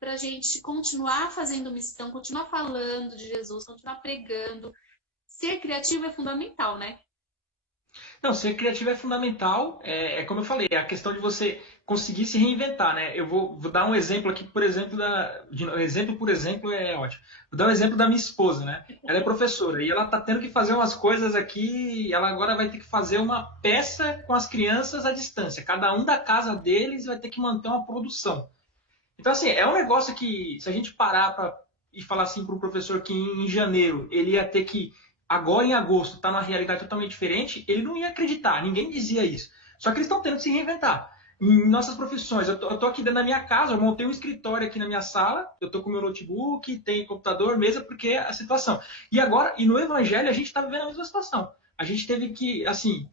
para a gente continuar fazendo missão, continuar falando de Jesus, continuar pregando? Ser criativo é fundamental, né? Não, ser criativo é fundamental. É como eu falei, é a questão de você conseguir se reinventar, né? Eu vou dar um exemplo aqui, por exemplo, por exemplo é ótimo. Vou dar um exemplo da minha esposa, né? Ela é professora e ela tá tendo que fazer umas coisas aqui, ela agora vai ter que fazer uma peça com as crianças à distância. Cada um da casa deles vai ter que manter uma produção. Então, assim, é um negócio que, se a gente parar e falar assim para um professor que em janeiro ele ia ter que, agora em agosto, tá numa realidade totalmente diferente, ele não ia acreditar, ninguém dizia isso. Só que eles estão tendo que se reinventar. Em nossas profissões, eu tô aqui dentro da minha casa, eu montei um escritório aqui na minha sala, eu tô com meu notebook, tem computador, mesa, porque é a situação. E no Evangelho a gente está vivendo a mesma situação. A gente teve que, assim,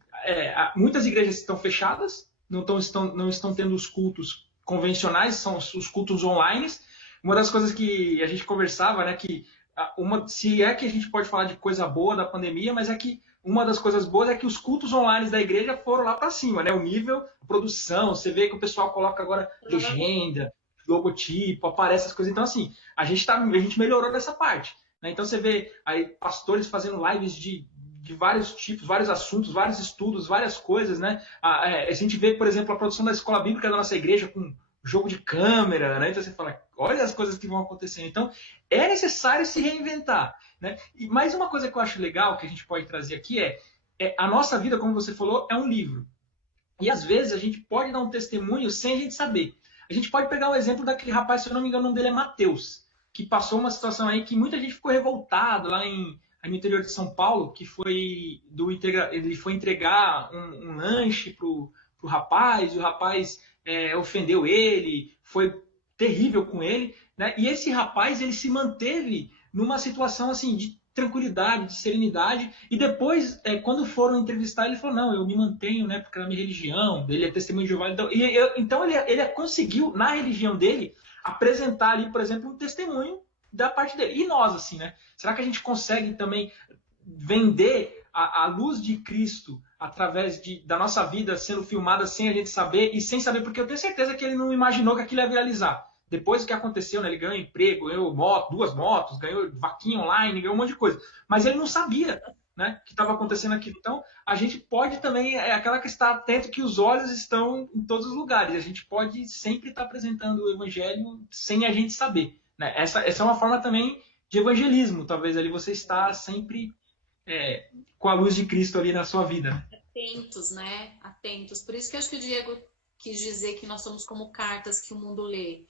muitas igrejas estão fechadas, não estão tendo os cultos convencionais, são os cultos online. Uma das coisas que a gente conversava, né, que se é que a gente pode falar de coisa boa da pandemia, mas é que uma das coisas boas é que os cultos online da igreja foram lá para cima, né? O nível de produção, você vê que o pessoal coloca agora legenda, logotipo, aparece as coisas. Então, assim, a gente melhorou dessa parte, né? Então, você vê aí pastores fazendo lives de vários tipos, vários assuntos, vários estudos, várias coisas, né? A gente vê, por exemplo, a produção da escola bíblica da nossa igreja com jogo de câmera, né? Então você fala, olha as coisas que vão acontecendo. Então, é necessário se reinventar, né? E mais uma coisa que eu acho legal, que a gente pode trazer aqui a nossa vida, como você falou, é um livro. E às vezes a gente pode dar um testemunho sem a gente saber. A gente pode pegar o exemplo daquele rapaz, se eu não me engano, o nome dele é Mateus, que passou uma situação aí que muita gente ficou revoltada lá no interior de São Paulo, que ele foi entregar um lanche pro rapaz, e o rapaz ofendeu ele, foi terrível com ele, né? E esse rapaz, ele se manteve numa situação assim de tranquilidade, de serenidade, e depois, quando foram entrevistar, ele falou, não, eu me mantenho, né, porque é a minha religião, ele é testemunho de Jeová, então ele conseguiu, na religião dele, apresentar ali, por exemplo, um testemunho da parte dele. E nós, assim, né? Será que a gente consegue também vender a luz de Cristo através da nossa vida sendo filmada sem a gente saber e sem saber, porque eu tenho certeza que ele não imaginou que aquilo ia viralizar. Depois do que aconteceu, né, ele ganhou emprego, ganhou duas motos, ganhou vaquinha online, ganhou um monte de coisa. Mas ele não sabia, né, que estava acontecendo aquilo. Então, a gente pode também, aquela que está atento que os olhos estão em todos os lugares. A gente pode sempre estar apresentando o evangelho sem a gente saber, né? Essa é uma forma também de evangelismo. Talvez ali você está sempre com a luz de Cristo ali na sua vida, né? Atentos, né? Atentos. Por isso que eu acho que o Diego quis dizer que nós somos como cartas que o mundo lê.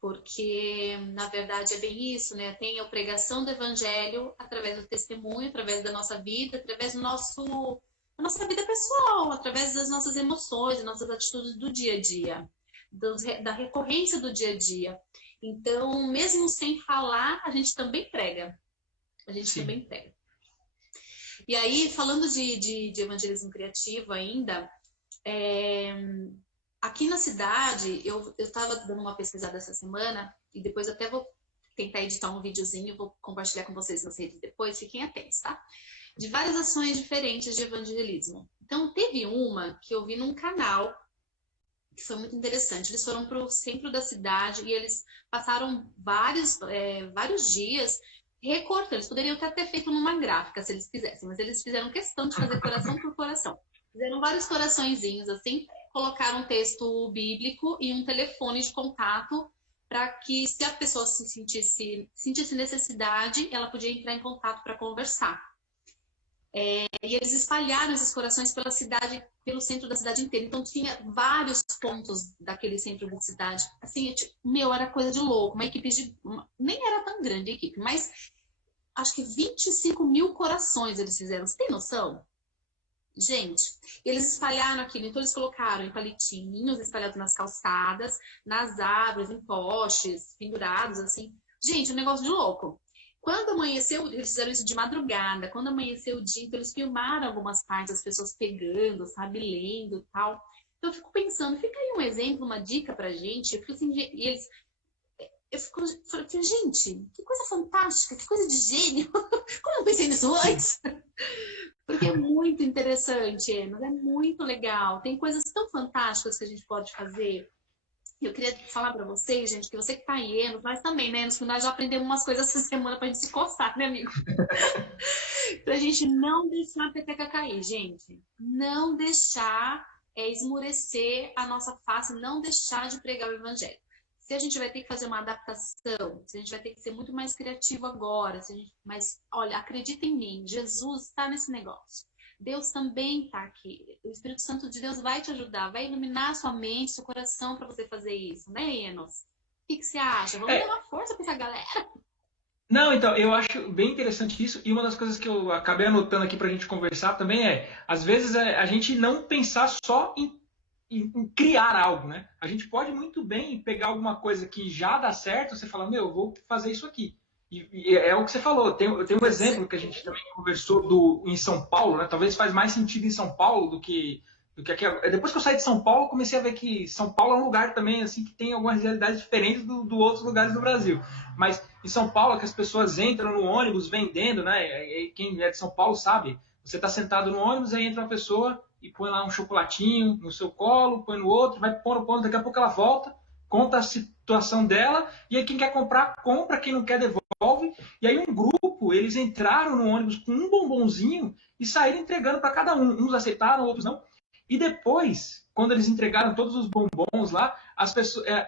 Porque, na verdade, é bem isso, né? Tem a pregação do evangelho através do testemunho, através da nossa vida, através da nossa vida pessoal, através das nossas emoções, das nossas atitudes do dia a dia, da recorrência do dia a dia. Então, mesmo sem falar, a gente também prega. A gente Sim. também prega. E aí, falando de evangelismo criativo ainda, aqui na cidade, eu estava dando uma pesquisada essa semana, e depois até vou tentar editar um videozinho, vou compartilhar com vocês nas redes depois, fiquem atentos, tá? De várias ações diferentes de evangelismo. Então, teve uma que eu vi num canal, que foi muito interessante. Eles foram para o centro da cidade e eles passaram vários dias recortando. Eles poderiam até feito numa gráfica, se eles quisessem, mas eles fizeram questão de fazer coração por coração. Fizeram vários coraçõezinhos, assim, colocaram um texto bíblico e um telefone de contato para que, se a pessoa sentisse necessidade, ela podia entrar em contato para conversar. E eles espalharam esses corações pela cidade, pelo centro da cidade inteira. Então, tinha vários pontos daquele centro da cidade. Assim, era coisa de louco. Uma equipe nem era tão grande a equipe, mas acho que 25 mil corações eles fizeram. Você tem noção? Gente, eles espalharam aquilo, então eles colocaram em palitinhos, espalhados nas calçadas, nas árvores, em postes, pendurados, assim. Gente, um negócio de louco. Quando amanheceu, eles fizeram isso de madrugada, quando amanheceu o dia, então eles filmaram algumas partes, as pessoas pegando, sabe, lendo e tal. Então eu fico pensando, fica aí um exemplo, uma dica pra gente. Eu fico assim, falei, gente, que coisa fantástica, que coisa de gênio. Como eu não pensei nisso antes? Porque é muito interessante, mas é muito legal. Tem coisas tão fantásticas que a gente pode fazer. Eu queria falar para vocês, gente, que você que tá em Enos, nós também, né? Nós já aprendemos umas coisas essa semana pra gente se coçar, né, amigo? Pra gente não deixar a peteca cair, gente. Não deixar esmurecer a nossa face, não deixar de pregar o evangelho. Se a gente vai ter que fazer uma adaptação, se a gente vai ter que ser muito mais criativo agora, mas olha, acredita em mim, Jesus está nesse negócio. Deus também está aqui. O Espírito Santo de Deus vai te ajudar, vai iluminar a sua mente, seu coração para você fazer isso, né, Enos? O que você acha? Vamos dar uma força para essa galera. Não, então, eu acho bem interessante isso, e uma das coisas que eu acabei anotando aqui para a gente conversar também às vezes, a gente não pensar só em criar algo, né? A gente pode muito bem pegar alguma coisa que já dá certo, você fala, eu vou fazer isso aqui. E é o que você falou, tem um exemplo que a gente também conversou em São Paulo, né? Talvez faz mais sentido em São Paulo do que aqui. Depois que eu saí de São Paulo, eu comecei a ver que São Paulo é um lugar também assim que tem algumas realidades diferentes do outros lugares do Brasil. Mas em São Paulo, que as pessoas entram no ônibus vendendo, né? Quem é de São Paulo sabe, você está sentado no ônibus, aí entra uma pessoa e põe lá um chocolatinho no seu colo, põe no outro, vai pondo, daqui a pouco ela volta, conta a situação dela, e aí quem quer comprar, compra, quem não quer, devolve. E aí um grupo, eles entraram no ônibus com um bombonzinho e saíram entregando para cada um. Uns aceitaram, outros não. E depois, quando eles entregaram todos os bombons lá,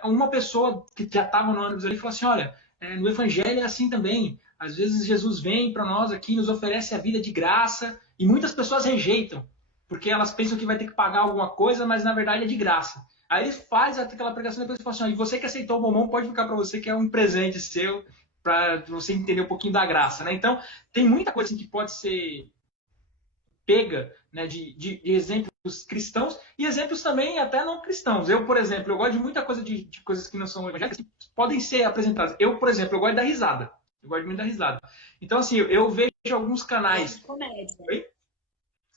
uma pessoa que já estava no ônibus ali falou assim, olha, no evangelho é assim também. Às vezes Jesus vem para nós aqui, nos oferece a vida de graça, e muitas pessoas rejeitam, porque elas pensam que vai ter que pagar alguma coisa, mas na verdade é de graça. Aí ele faz aquela pregação e depois fala assim, ó, e você que aceitou o bombom pode ficar para você, que é um presente seu, para você entender um pouquinho da graça, né? Então, tem muita coisa assim, que pode ser pega, né, de exemplos cristãos e exemplos também até não cristãos. Eu, por exemplo, eu gosto de muita coisa de coisas que não são evangélicas que podem ser apresentadas. Eu, por exemplo, eu gosto de dar risada. Eu gosto muito da risada. Então, assim, eu vejo alguns canais... Gosto de comédia. Oi?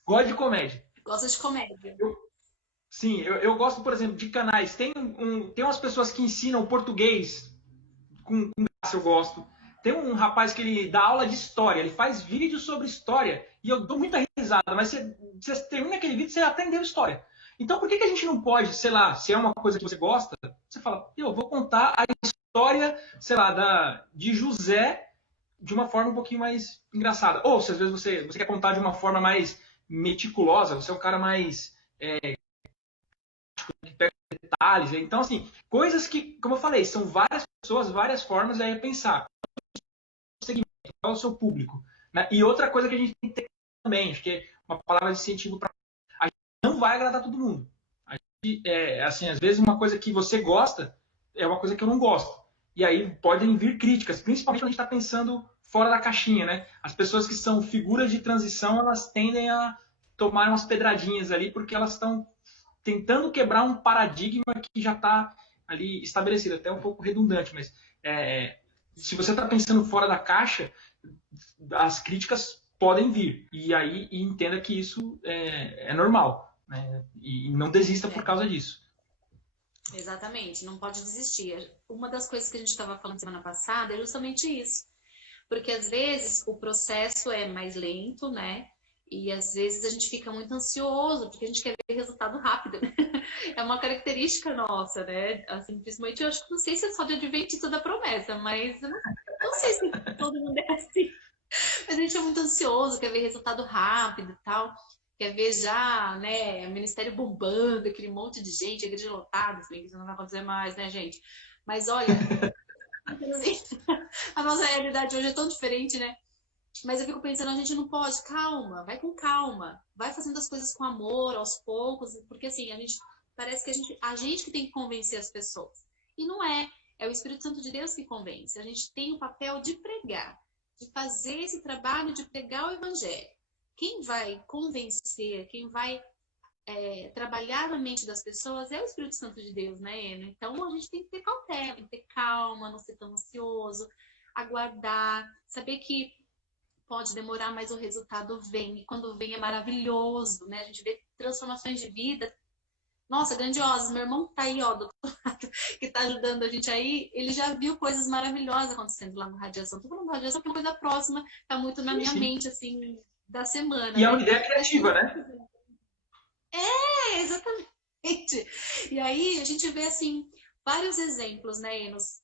Gosto de comédia. Gosto de comédia. Sim, eu gosto, por exemplo, de canais. Tem umas pessoas que ensinam português com graça, eu gosto. Tem um rapaz que ele dá aula de história, ele faz vídeos sobre história, e eu dou muita risada, mas você termina aquele vídeo e você aprendeu história. Então, por que a gente não pode, sei lá, se é uma coisa que você gosta, você fala, eu vou contar a história, sei lá, de José de uma forma um pouquinho mais engraçada. Ou, se às vezes você quer contar de uma forma mais meticulosa, você é um cara mais... que pega detalhes. Então, assim, coisas que, como eu falei, são várias pessoas, várias formas de pensar. Qual é o seu público? Né? E outra coisa que a gente tem que ter também, acho que é uma palavra de incentivo para a gente não vai agradar todo mundo. A gente, assim, às vezes uma coisa que você gosta é uma coisa que eu não gosto. E aí podem vir críticas, principalmente quando a gente está pensando fora da caixinha, né? As pessoas que são figuras de transição, elas tendem a tomar umas pedradinhas ali, porque elas estão tentando quebrar um paradigma que já está ali estabelecido, até um pouco redundante, mas se você está pensando fora da caixa, as críticas podem vir. E aí entenda que isso é normal, né? E não desista por causa disso. Exatamente, não pode desistir. Uma das coisas que a gente estava falando semana passada é justamente isso. Porque às vezes o processo é mais lento, né? E às vezes a gente fica muito ansioso, porque a gente quer ver resultado rápido, né? É uma característica nossa, né? Assim, principalmente, eu acho que não sei se é só de adventista da promessa, mas eu não sei se todo mundo é assim. Mas a gente é muito ansioso, quer ver resultado rápido e tal. Quer ver já, né, o ministério bombando, aquele monte de gente, a igreja lotada, assim, isso não vai acontecer mais, né, gente? Mas olha, a nossa realidade hoje é tão diferente, né? Mas eu fico pensando, a gente não pode, calma, vai com calma, vai fazendo as coisas com amor, aos poucos, porque assim, parece que a gente que tem que convencer as pessoas. E não é o Espírito Santo de Deus que convence. A gente tem o papel de pregar, de fazer esse trabalho de pregar o evangelho. Quem vai convencer, quem vai trabalhar na mente das pessoas é o Espírito Santo de Deus, né, Eno? Então a gente tem que ter cautela, tem que ter calma, não ser tão ansioso, aguardar, saber que pode demorar, mas o resultado vem. E quando vem é maravilhoso, né? A gente vê transformações de vida, nossa, grandiosas. Meu irmão tá aí, ó, do outro lado, que tá ajudando a gente aí, ele já viu coisas maravilhosas acontecendo lá no Radiação. Tô falando do Radiação porque é uma coisa próxima, tá muito na minha mente, assim, da semana. E é uma ideia criativa, né? Exatamente. E aí a gente vê, assim, vários exemplos, né, Enos,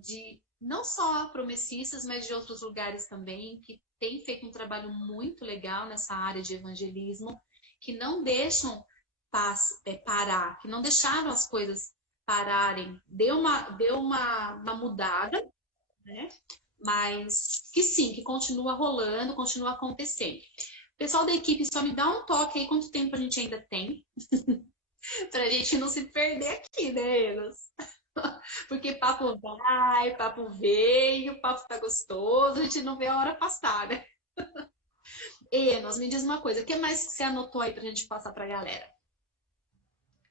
de não só promessistas, mas de outros lugares também, que têm feito um trabalho muito legal nessa área de evangelismo, que não deixam parar, que não deixaram as coisas pararem. Deu uma mudada, né? Mas que sim, que continua rolando, continua acontecendo. Pessoal da equipe, só me dá um toque aí, quanto tempo a gente ainda tem? Pra gente não se perder aqui, né, Enos? Porque papo vai, papo veio, papo tá gostoso, a gente não vê a hora passar, né? Enos, me diz uma coisa, o que mais que você anotou aí pra gente passar pra galera?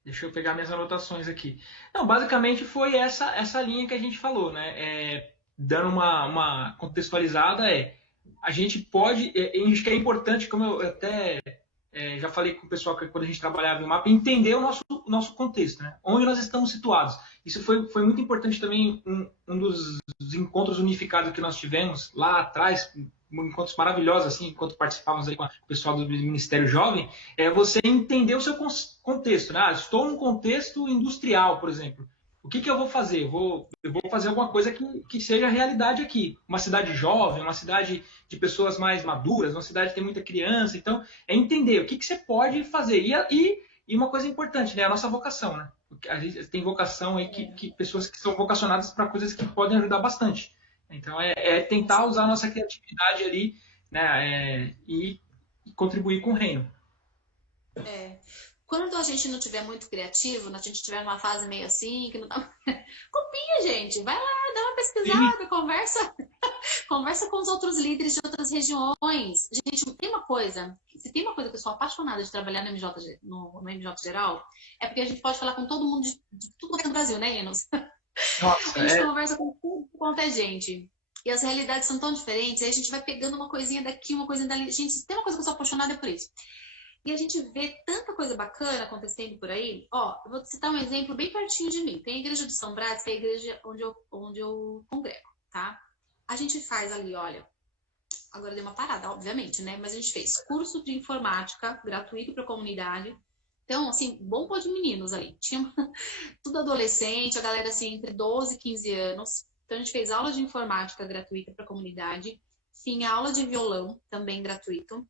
Deixa eu pegar minhas anotações aqui. Não, basicamente foi essa linha que a gente falou, né? Dando uma contextualizada, a gente pode, acho que é importante, como eu até já falei com o pessoal que quando a gente trabalhava no mapa, entender o nosso contexto, né? Onde nós estamos situados. Isso foi muito importante também, um dos encontros unificados que nós tivemos lá atrás, encontros maravilhosos, assim, enquanto participávamos aí com o pessoal do Ministério Jovem, você entender o seu contexto, né? Estou num contexto industrial, por exemplo. O que eu vou fazer? Eu vou fazer alguma coisa que seja realidade aqui. Uma cidade jovem, uma cidade de pessoas mais maduras, uma cidade que tem muita criança. Então, entender o que você pode fazer. E uma coisa importante, né? A nossa vocação, né? A gente tem vocação aí que pessoas que são vocacionadas para coisas que podem ajudar bastante. Então, tentar usar a nossa criatividade ali, né, e contribuir com o reino. Quando a gente não tiver muito criativo, a gente tiver numa fase meio assim, que não tá... Copia, gente. Vai lá, dá uma pesquisada, conversa com os outros líderes de outras regiões. Gente, se tem uma coisa que eu sou apaixonada de trabalhar no MJ geral, é porque a gente pode falar com todo mundo de tudo no Brasil, né, Enos? Nossa, A gente conversa com tudo quanto é gente. E as realidades são tão diferentes, aí a gente vai pegando uma coisinha daqui, uma coisinha dali. Gente, se tem uma coisa que eu sou apaixonada é por isso. E a gente vê tanta coisa bacana acontecendo por aí. Ó, eu vou citar um exemplo bem pertinho de mim. Tem a igreja de São Brás, que é a igreja onde eu congrego, tá? A gente faz ali, olha, agora deu uma parada, obviamente, né? Mas a gente fez curso de informática gratuito para a comunidade. Então, assim, bom pôr de meninos ali. Tinha tudo adolescente, a galera assim, entre 12 e 15 anos. Então, a gente fez aula de informática gratuita para a comunidade. Tinha aula de violão, também gratuito.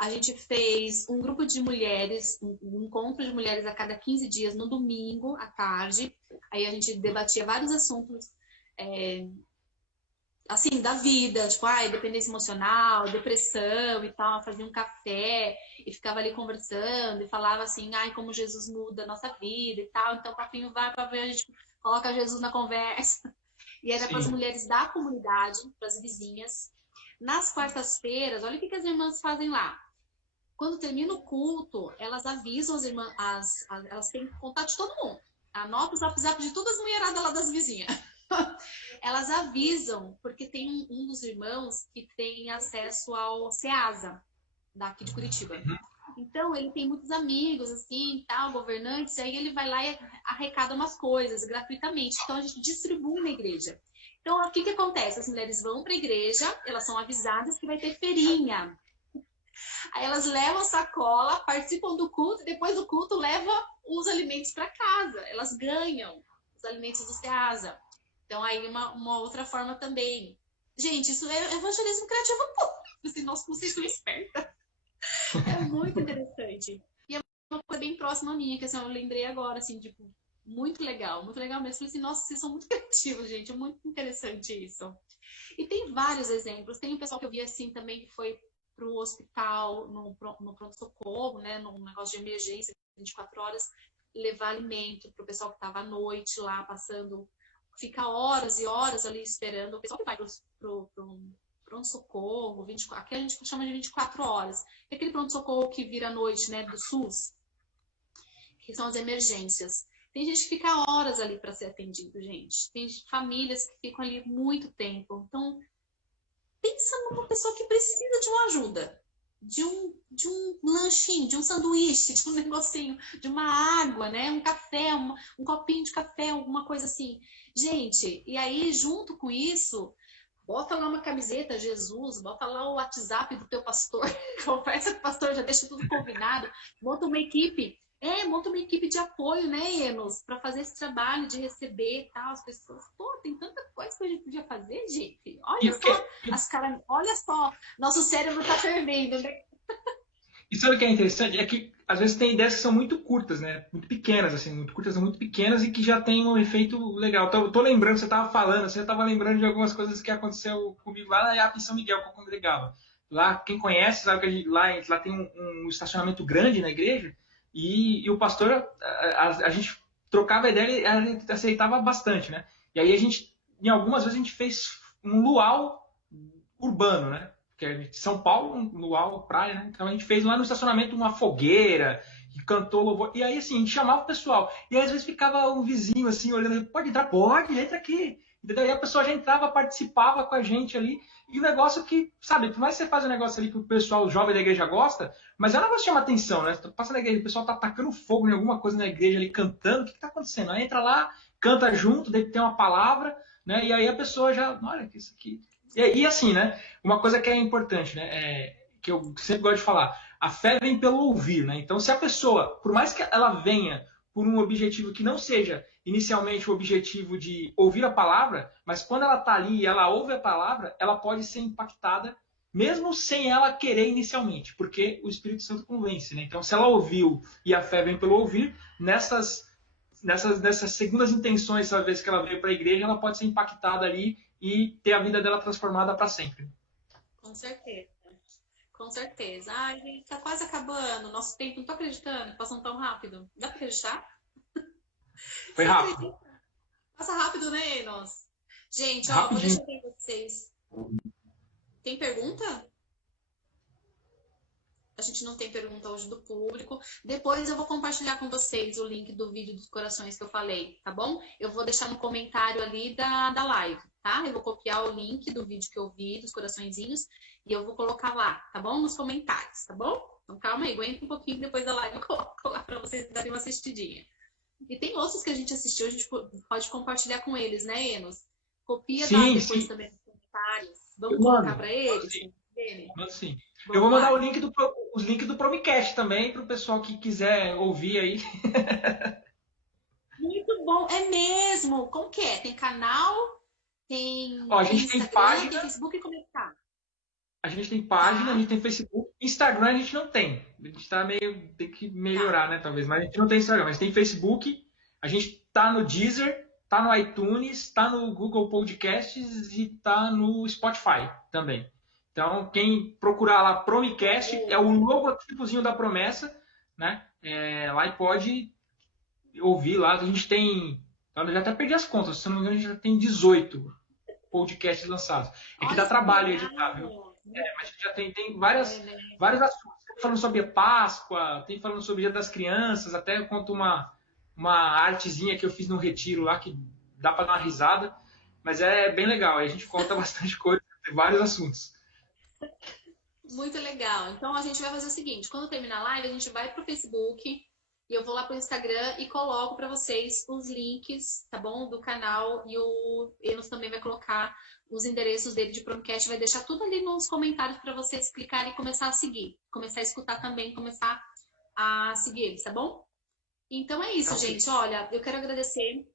A gente fez um grupo de mulheres, um encontro de mulheres a cada 15 dias, no domingo, à tarde. Aí a gente debatia vários assuntos, assim, da vida, tipo, dependência emocional, depressão e tal. Fazia um café e ficava ali conversando e falava assim, como Jesus muda a nossa vida e tal. Então, o papinho vai para ver, a gente coloca Jesus na conversa. E era para as mulheres da comunidade, para as vizinhas. Nas quartas-feiras, olha o que as irmãs fazem lá. Quando termina o culto, elas avisam as irmãs, elas têm contato de todo mundo. Anota o WhatsApp de todas as mulheradas lá das vizinhas. Elas avisam, porque tem um dos irmãos que tem acesso ao SEASA, daqui de Curitiba. Então, ele tem muitos amigos, assim, tal, governantes, aí ele vai lá e arrecada umas coisas gratuitamente. Então, a gente distribui na igreja. Então, o que acontece? As mulheres vão para a igreja, elas são avisadas que vai ter feirinha. Aí elas levam sacola, participam do culto, e depois do culto levam os alimentos para casa. Elas ganham os alimentos do SEASA. Então, aí uma outra forma também. Gente, isso é evangelismo criativo puro. Assim, nossa, como vocês são espertas. É muito interessante. E é uma coisa bem próxima a minha, que assim, eu lembrei agora, assim, tipo, muito legal mesmo. Falei assim, nossa, vocês são muito criativos, gente. É muito interessante isso. E tem vários exemplos. Tem um pessoal que eu vi assim também que foi para o hospital, no pronto-socorro, né, num negócio de emergência, 24 horas, levar alimento para o pessoal que estava à noite lá, passando, fica horas e horas ali esperando. O pessoal que vai para o pronto-socorro, aqui a gente chama de 24 horas. É aquele pronto-socorro que vira à noite, né, do SUS, que são as emergências. Tem gente que fica horas ali para ser atendido, gente. Tem famílias que ficam ali muito tempo. Então, pensa numa pessoa que precisa de uma ajuda, de um lanchinho, de um sanduíche, de um negocinho, de uma água, né? Um café, um copinho de café, alguma coisa assim. Gente, e aí, junto com isso, bota lá uma camiseta, Jesus, bota lá o WhatsApp do teu pastor, conversa com o pastor, já deixa tudo combinado, monta uma equipe de apoio, né, Enos, para fazer esse trabalho de receber tal, as pessoas. Pô, tem tanta coisa que a gente podia fazer, gente. Olha só, nosso cérebro tá fervendo, né? E sabe o que é interessante? É que às vezes tem ideias que são muito curtas, né? Muito pequenas, assim, muito curtas, muito pequenas e que já tem um efeito legal. Então, eu tô lembrando, você estava falando, você estava lembrando de algumas coisas que aconteceu comigo lá na IAP em São Miguel, que eu congregava. Lá, quem conhece, sabe que lá tem um estacionamento grande na igreja e o pastor, a gente trocava ideia e a gente aceitava bastante, né? E aí em algumas vezes a gente fez um luau urbano, né? Que é de São Paulo, um luau, praia, né? Então a gente fez lá no estacionamento uma fogueira, e cantou louvor. E aí, assim, a gente chamava o pessoal. E aí, às vezes ficava um vizinho, assim, olhando, pode entrar? Pode, entra aqui. E daí a pessoa já entrava, participava com a gente ali. E o negócio que, sabe, por mais que você faz um negócio ali que o pessoal o jovem da igreja gosta, mas é um negócio que chama atenção, né? Você passa na igreja, o pessoal tá atacando fogo em alguma coisa na igreja ali, cantando. O que tá acontecendo? Aí entra lá, canta junto, daí tem uma palavra, né? E aí a pessoa já, olha, que isso aqui... E assim, né? Uma coisa que é importante, né? Que eu sempre gosto de falar, a fé vem pelo ouvir, né? Então, se a pessoa, por mais que ela venha por um objetivo que não seja inicialmente o objetivo de ouvir a palavra, mas quando ela está ali e ela ouve a palavra, ela pode ser impactada, mesmo sem ela querer inicialmente, porque o Espírito Santo convence, né? Então, se ela ouviu e a fé vem pelo ouvir, nessas nessas segundas intenções, essa vez que ela veio para a igreja, ela pode ser impactada ali e ter a vida dela transformada para sempre. Com certeza. Com certeza. Ai, gente, tá quase acabando. Nosso tempo, não tô acreditando, passando tão rápido. Dá pra acreditar? Foi Você rápido. acredita? Passa rápido, né, Enos? Gente, ó, vou Rapidinho. deixar pra vocês. Tem pergunta? A gente não tem pergunta hoje do público. Depois eu vou compartilhar com vocês o link do vídeo dos corações que eu falei, tá bom? Eu vou deixar no comentário ali da live, tá? Eu vou copiar o link do vídeo que eu vi, dos coraçõezinhos, e eu vou colocar lá, tá bom? Nos comentários, tá bom? Então calma aí, aguenta um pouquinho depois da live eu coloco lá pra vocês darem uma assistidinha. E tem outros que a gente assistiu, a gente pode compartilhar com eles, né, Enos? Copia Sim, lá depois sim. também nos comentários. Vamos Eu mando. colocar para eles? Sim. Dele? Mando sim. Vamos Eu vou mandar lá. os links do Promicast também para o pessoal que quiser ouvir aí. Muito bom, é mesmo. Como que é? Tem canal, tem Ó, a gente tem Instagram, página. tem Facebook, como é que tá? A gente tem página, Tá. a gente tem Facebook. Instagram a gente não tem. A gente tem que melhorar, né, talvez. Mas a gente não tem Instagram. Mas tem Facebook. A gente tá no Deezer, tá no iTunes, tá no Google Podcasts e tá no Spotify também. Então, quem procurar lá Promicast, é o logotipozinho da promessa, né? Lá e pode ouvir lá. A gente tem... Eu já até perdi as contas. Se não me engano, a gente já tem 18 podcasts lançados. É que Olha dá que trabalho legal. editar, viu? Mas a gente já tem vários né? assuntos. Tem falando sobre Páscoa, tem falando sobre o Dia das Crianças, até eu conto uma artezinha que eu fiz no retiro lá, que dá para dar uma risada, mas é bem legal. Aí a gente conta bastante coisa, tem vários assuntos. Muito legal. Então a gente vai fazer o seguinte: quando terminar a live, a gente vai pro Facebook e eu vou lá pro Instagram e coloco para vocês os links, tá bom? Do canal, e o Enos também vai colocar os endereços dele de Promcast, vai deixar tudo ali nos comentários para vocês clicarem e começar a seguir, começar a escutar também, começar a seguir eles, tá bom? Então é isso, Ok. gente. Olha, eu quero agradecer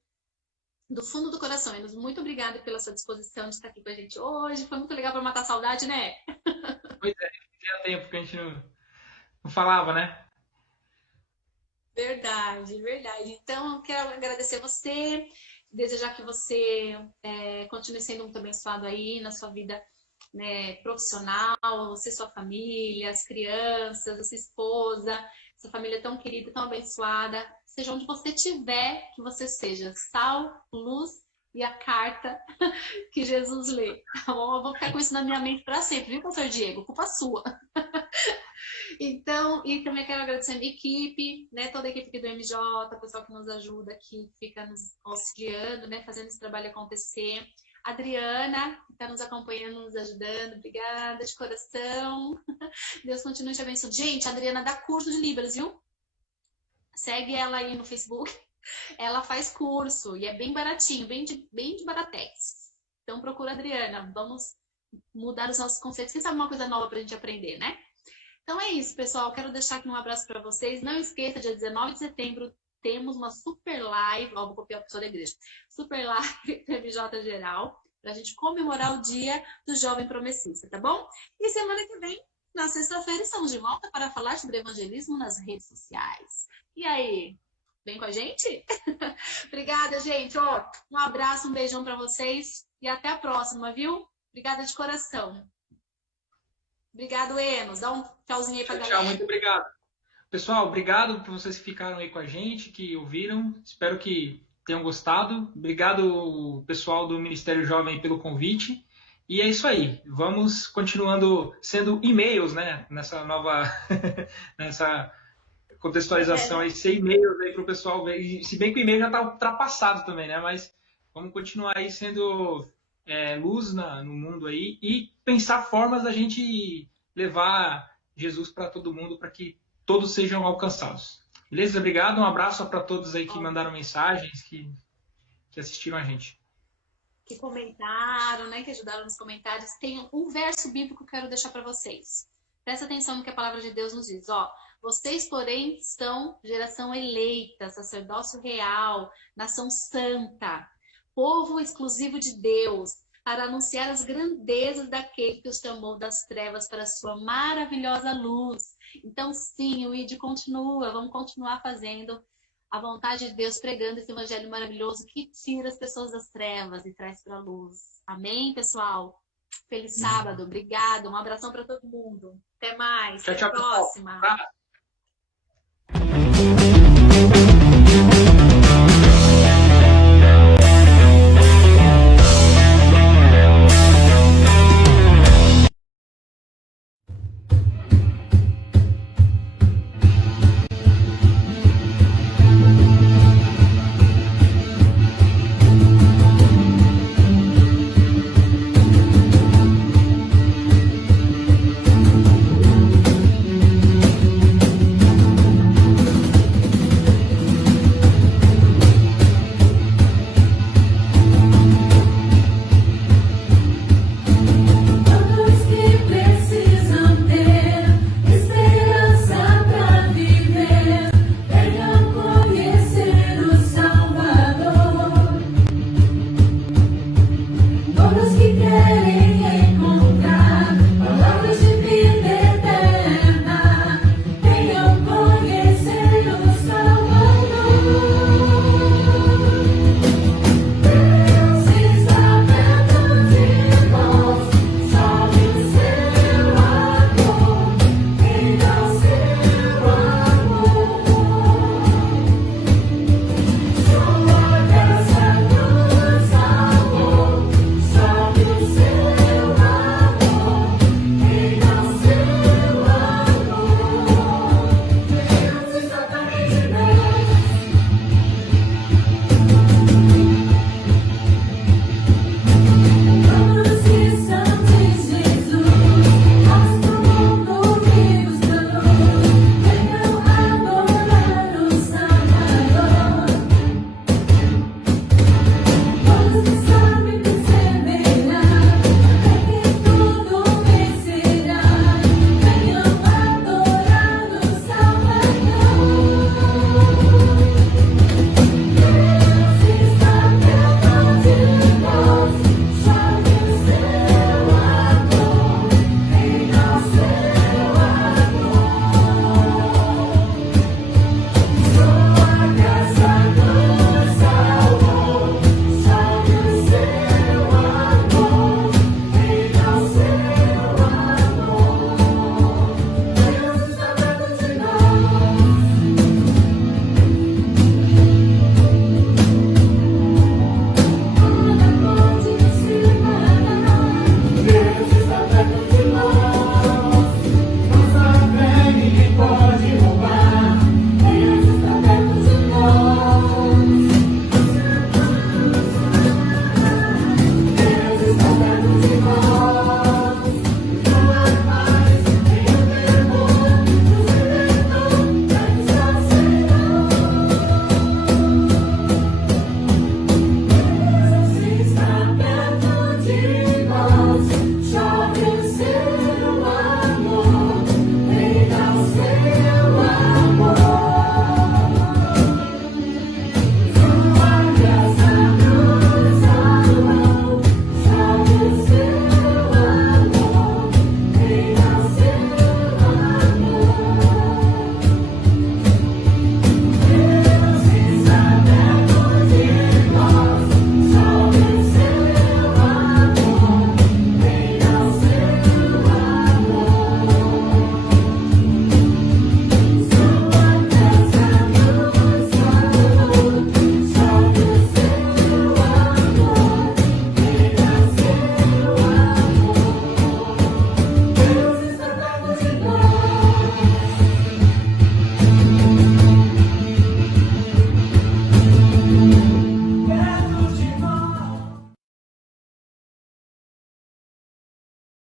do fundo do coração, Enos. Muito obrigada pela sua disposição de estar aqui com a gente hoje. Foi muito legal para matar a saudade, né? Pois é, tinha tempo que a gente não falava, né? Verdade, verdade. Então, eu quero agradecer você, desejar que você continue sendo muito abençoado aí na sua vida, né, profissional, você, sua família, as crianças, a sua esposa, sua família tão querida, tão abençoada. Seja onde você estiver, que você seja sal, luz e a carta que Jesus lê. Tá bom? Eu vou ficar com isso na minha mente para sempre, viu, pastor Diego? Culpa sua. Então, e também quero agradecer a minha equipe, né, toda a equipe aqui do MJ, o pessoal que nos ajuda aqui, que fica nos auxiliando, né, fazendo esse trabalho acontecer. A Adriana, que está nos acompanhando, nos ajudando, obrigada de coração. Deus continue te abençoando. Gente, a Adriana dá curso de Libras, viu? Segue ela aí no Facebook. Ela faz curso e é bem baratinho, bem de baratex. Então procura a Adriana, vamos mudar os nossos conceitos. Quem sabe uma coisa nova pra gente aprender, né? Então é isso, pessoal. Quero deixar aqui um abraço para vocês. Não esqueça, dia 19 de setembro temos uma super live. Ó, vou copiar a pessoa da igreja. Super live do MJ Geral, para a gente comemorar o dia do jovem promessista, tá bom? E semana que vem, na sexta-feira, estamos de volta para falar sobre evangelismo nas redes sociais. E aí, vem com a gente? Obrigada, gente. Ó, um abraço, um beijão para vocês e até a próxima, viu? Obrigada de coração. Obrigado, Enos. Dá um tchauzinho aí pra galera. Tchau, muito obrigado. Pessoal, obrigado por vocês que ficaram aí com a gente, que ouviram. Espero que tenham gostado. Obrigado, pessoal do Ministério Jovem, pelo convite. E é isso aí. Vamos continuando sendo e-mails, né? Nessa nova nessa contextualização aí, ser e-mails aí para o pessoal ver. E, se bem que o e-mail já está ultrapassado também, né? Mas vamos continuar aí sendo luz no mundo aí e pensar formas da gente levar Jesus para todo mundo, para que todos sejam alcançados. Beleza? Obrigado, um abraço para todos aí que mandaram mensagens, que assistiram a gente. Que comentaram, né? Que ajudaram nos comentários. Tem um verso bíblico que eu quero deixar para vocês. Presta atenção no que a palavra de Deus nos diz. Ó, vocês, porém, são geração eleita, sacerdócio real, nação santa, povo exclusivo de Deus, para anunciar as grandezas daquele que os chamou das trevas para a sua maravilhosa luz. Então, sim, o ID continua, vamos continuar fazendo a vontade de Deus, pregando esse evangelho maravilhoso que tira as pessoas das trevas e traz para a luz. Amém, pessoal? Feliz sábado, obrigada, um abração para todo mundo. Até mais, Tchau, até a tchau, pessoal. próxima.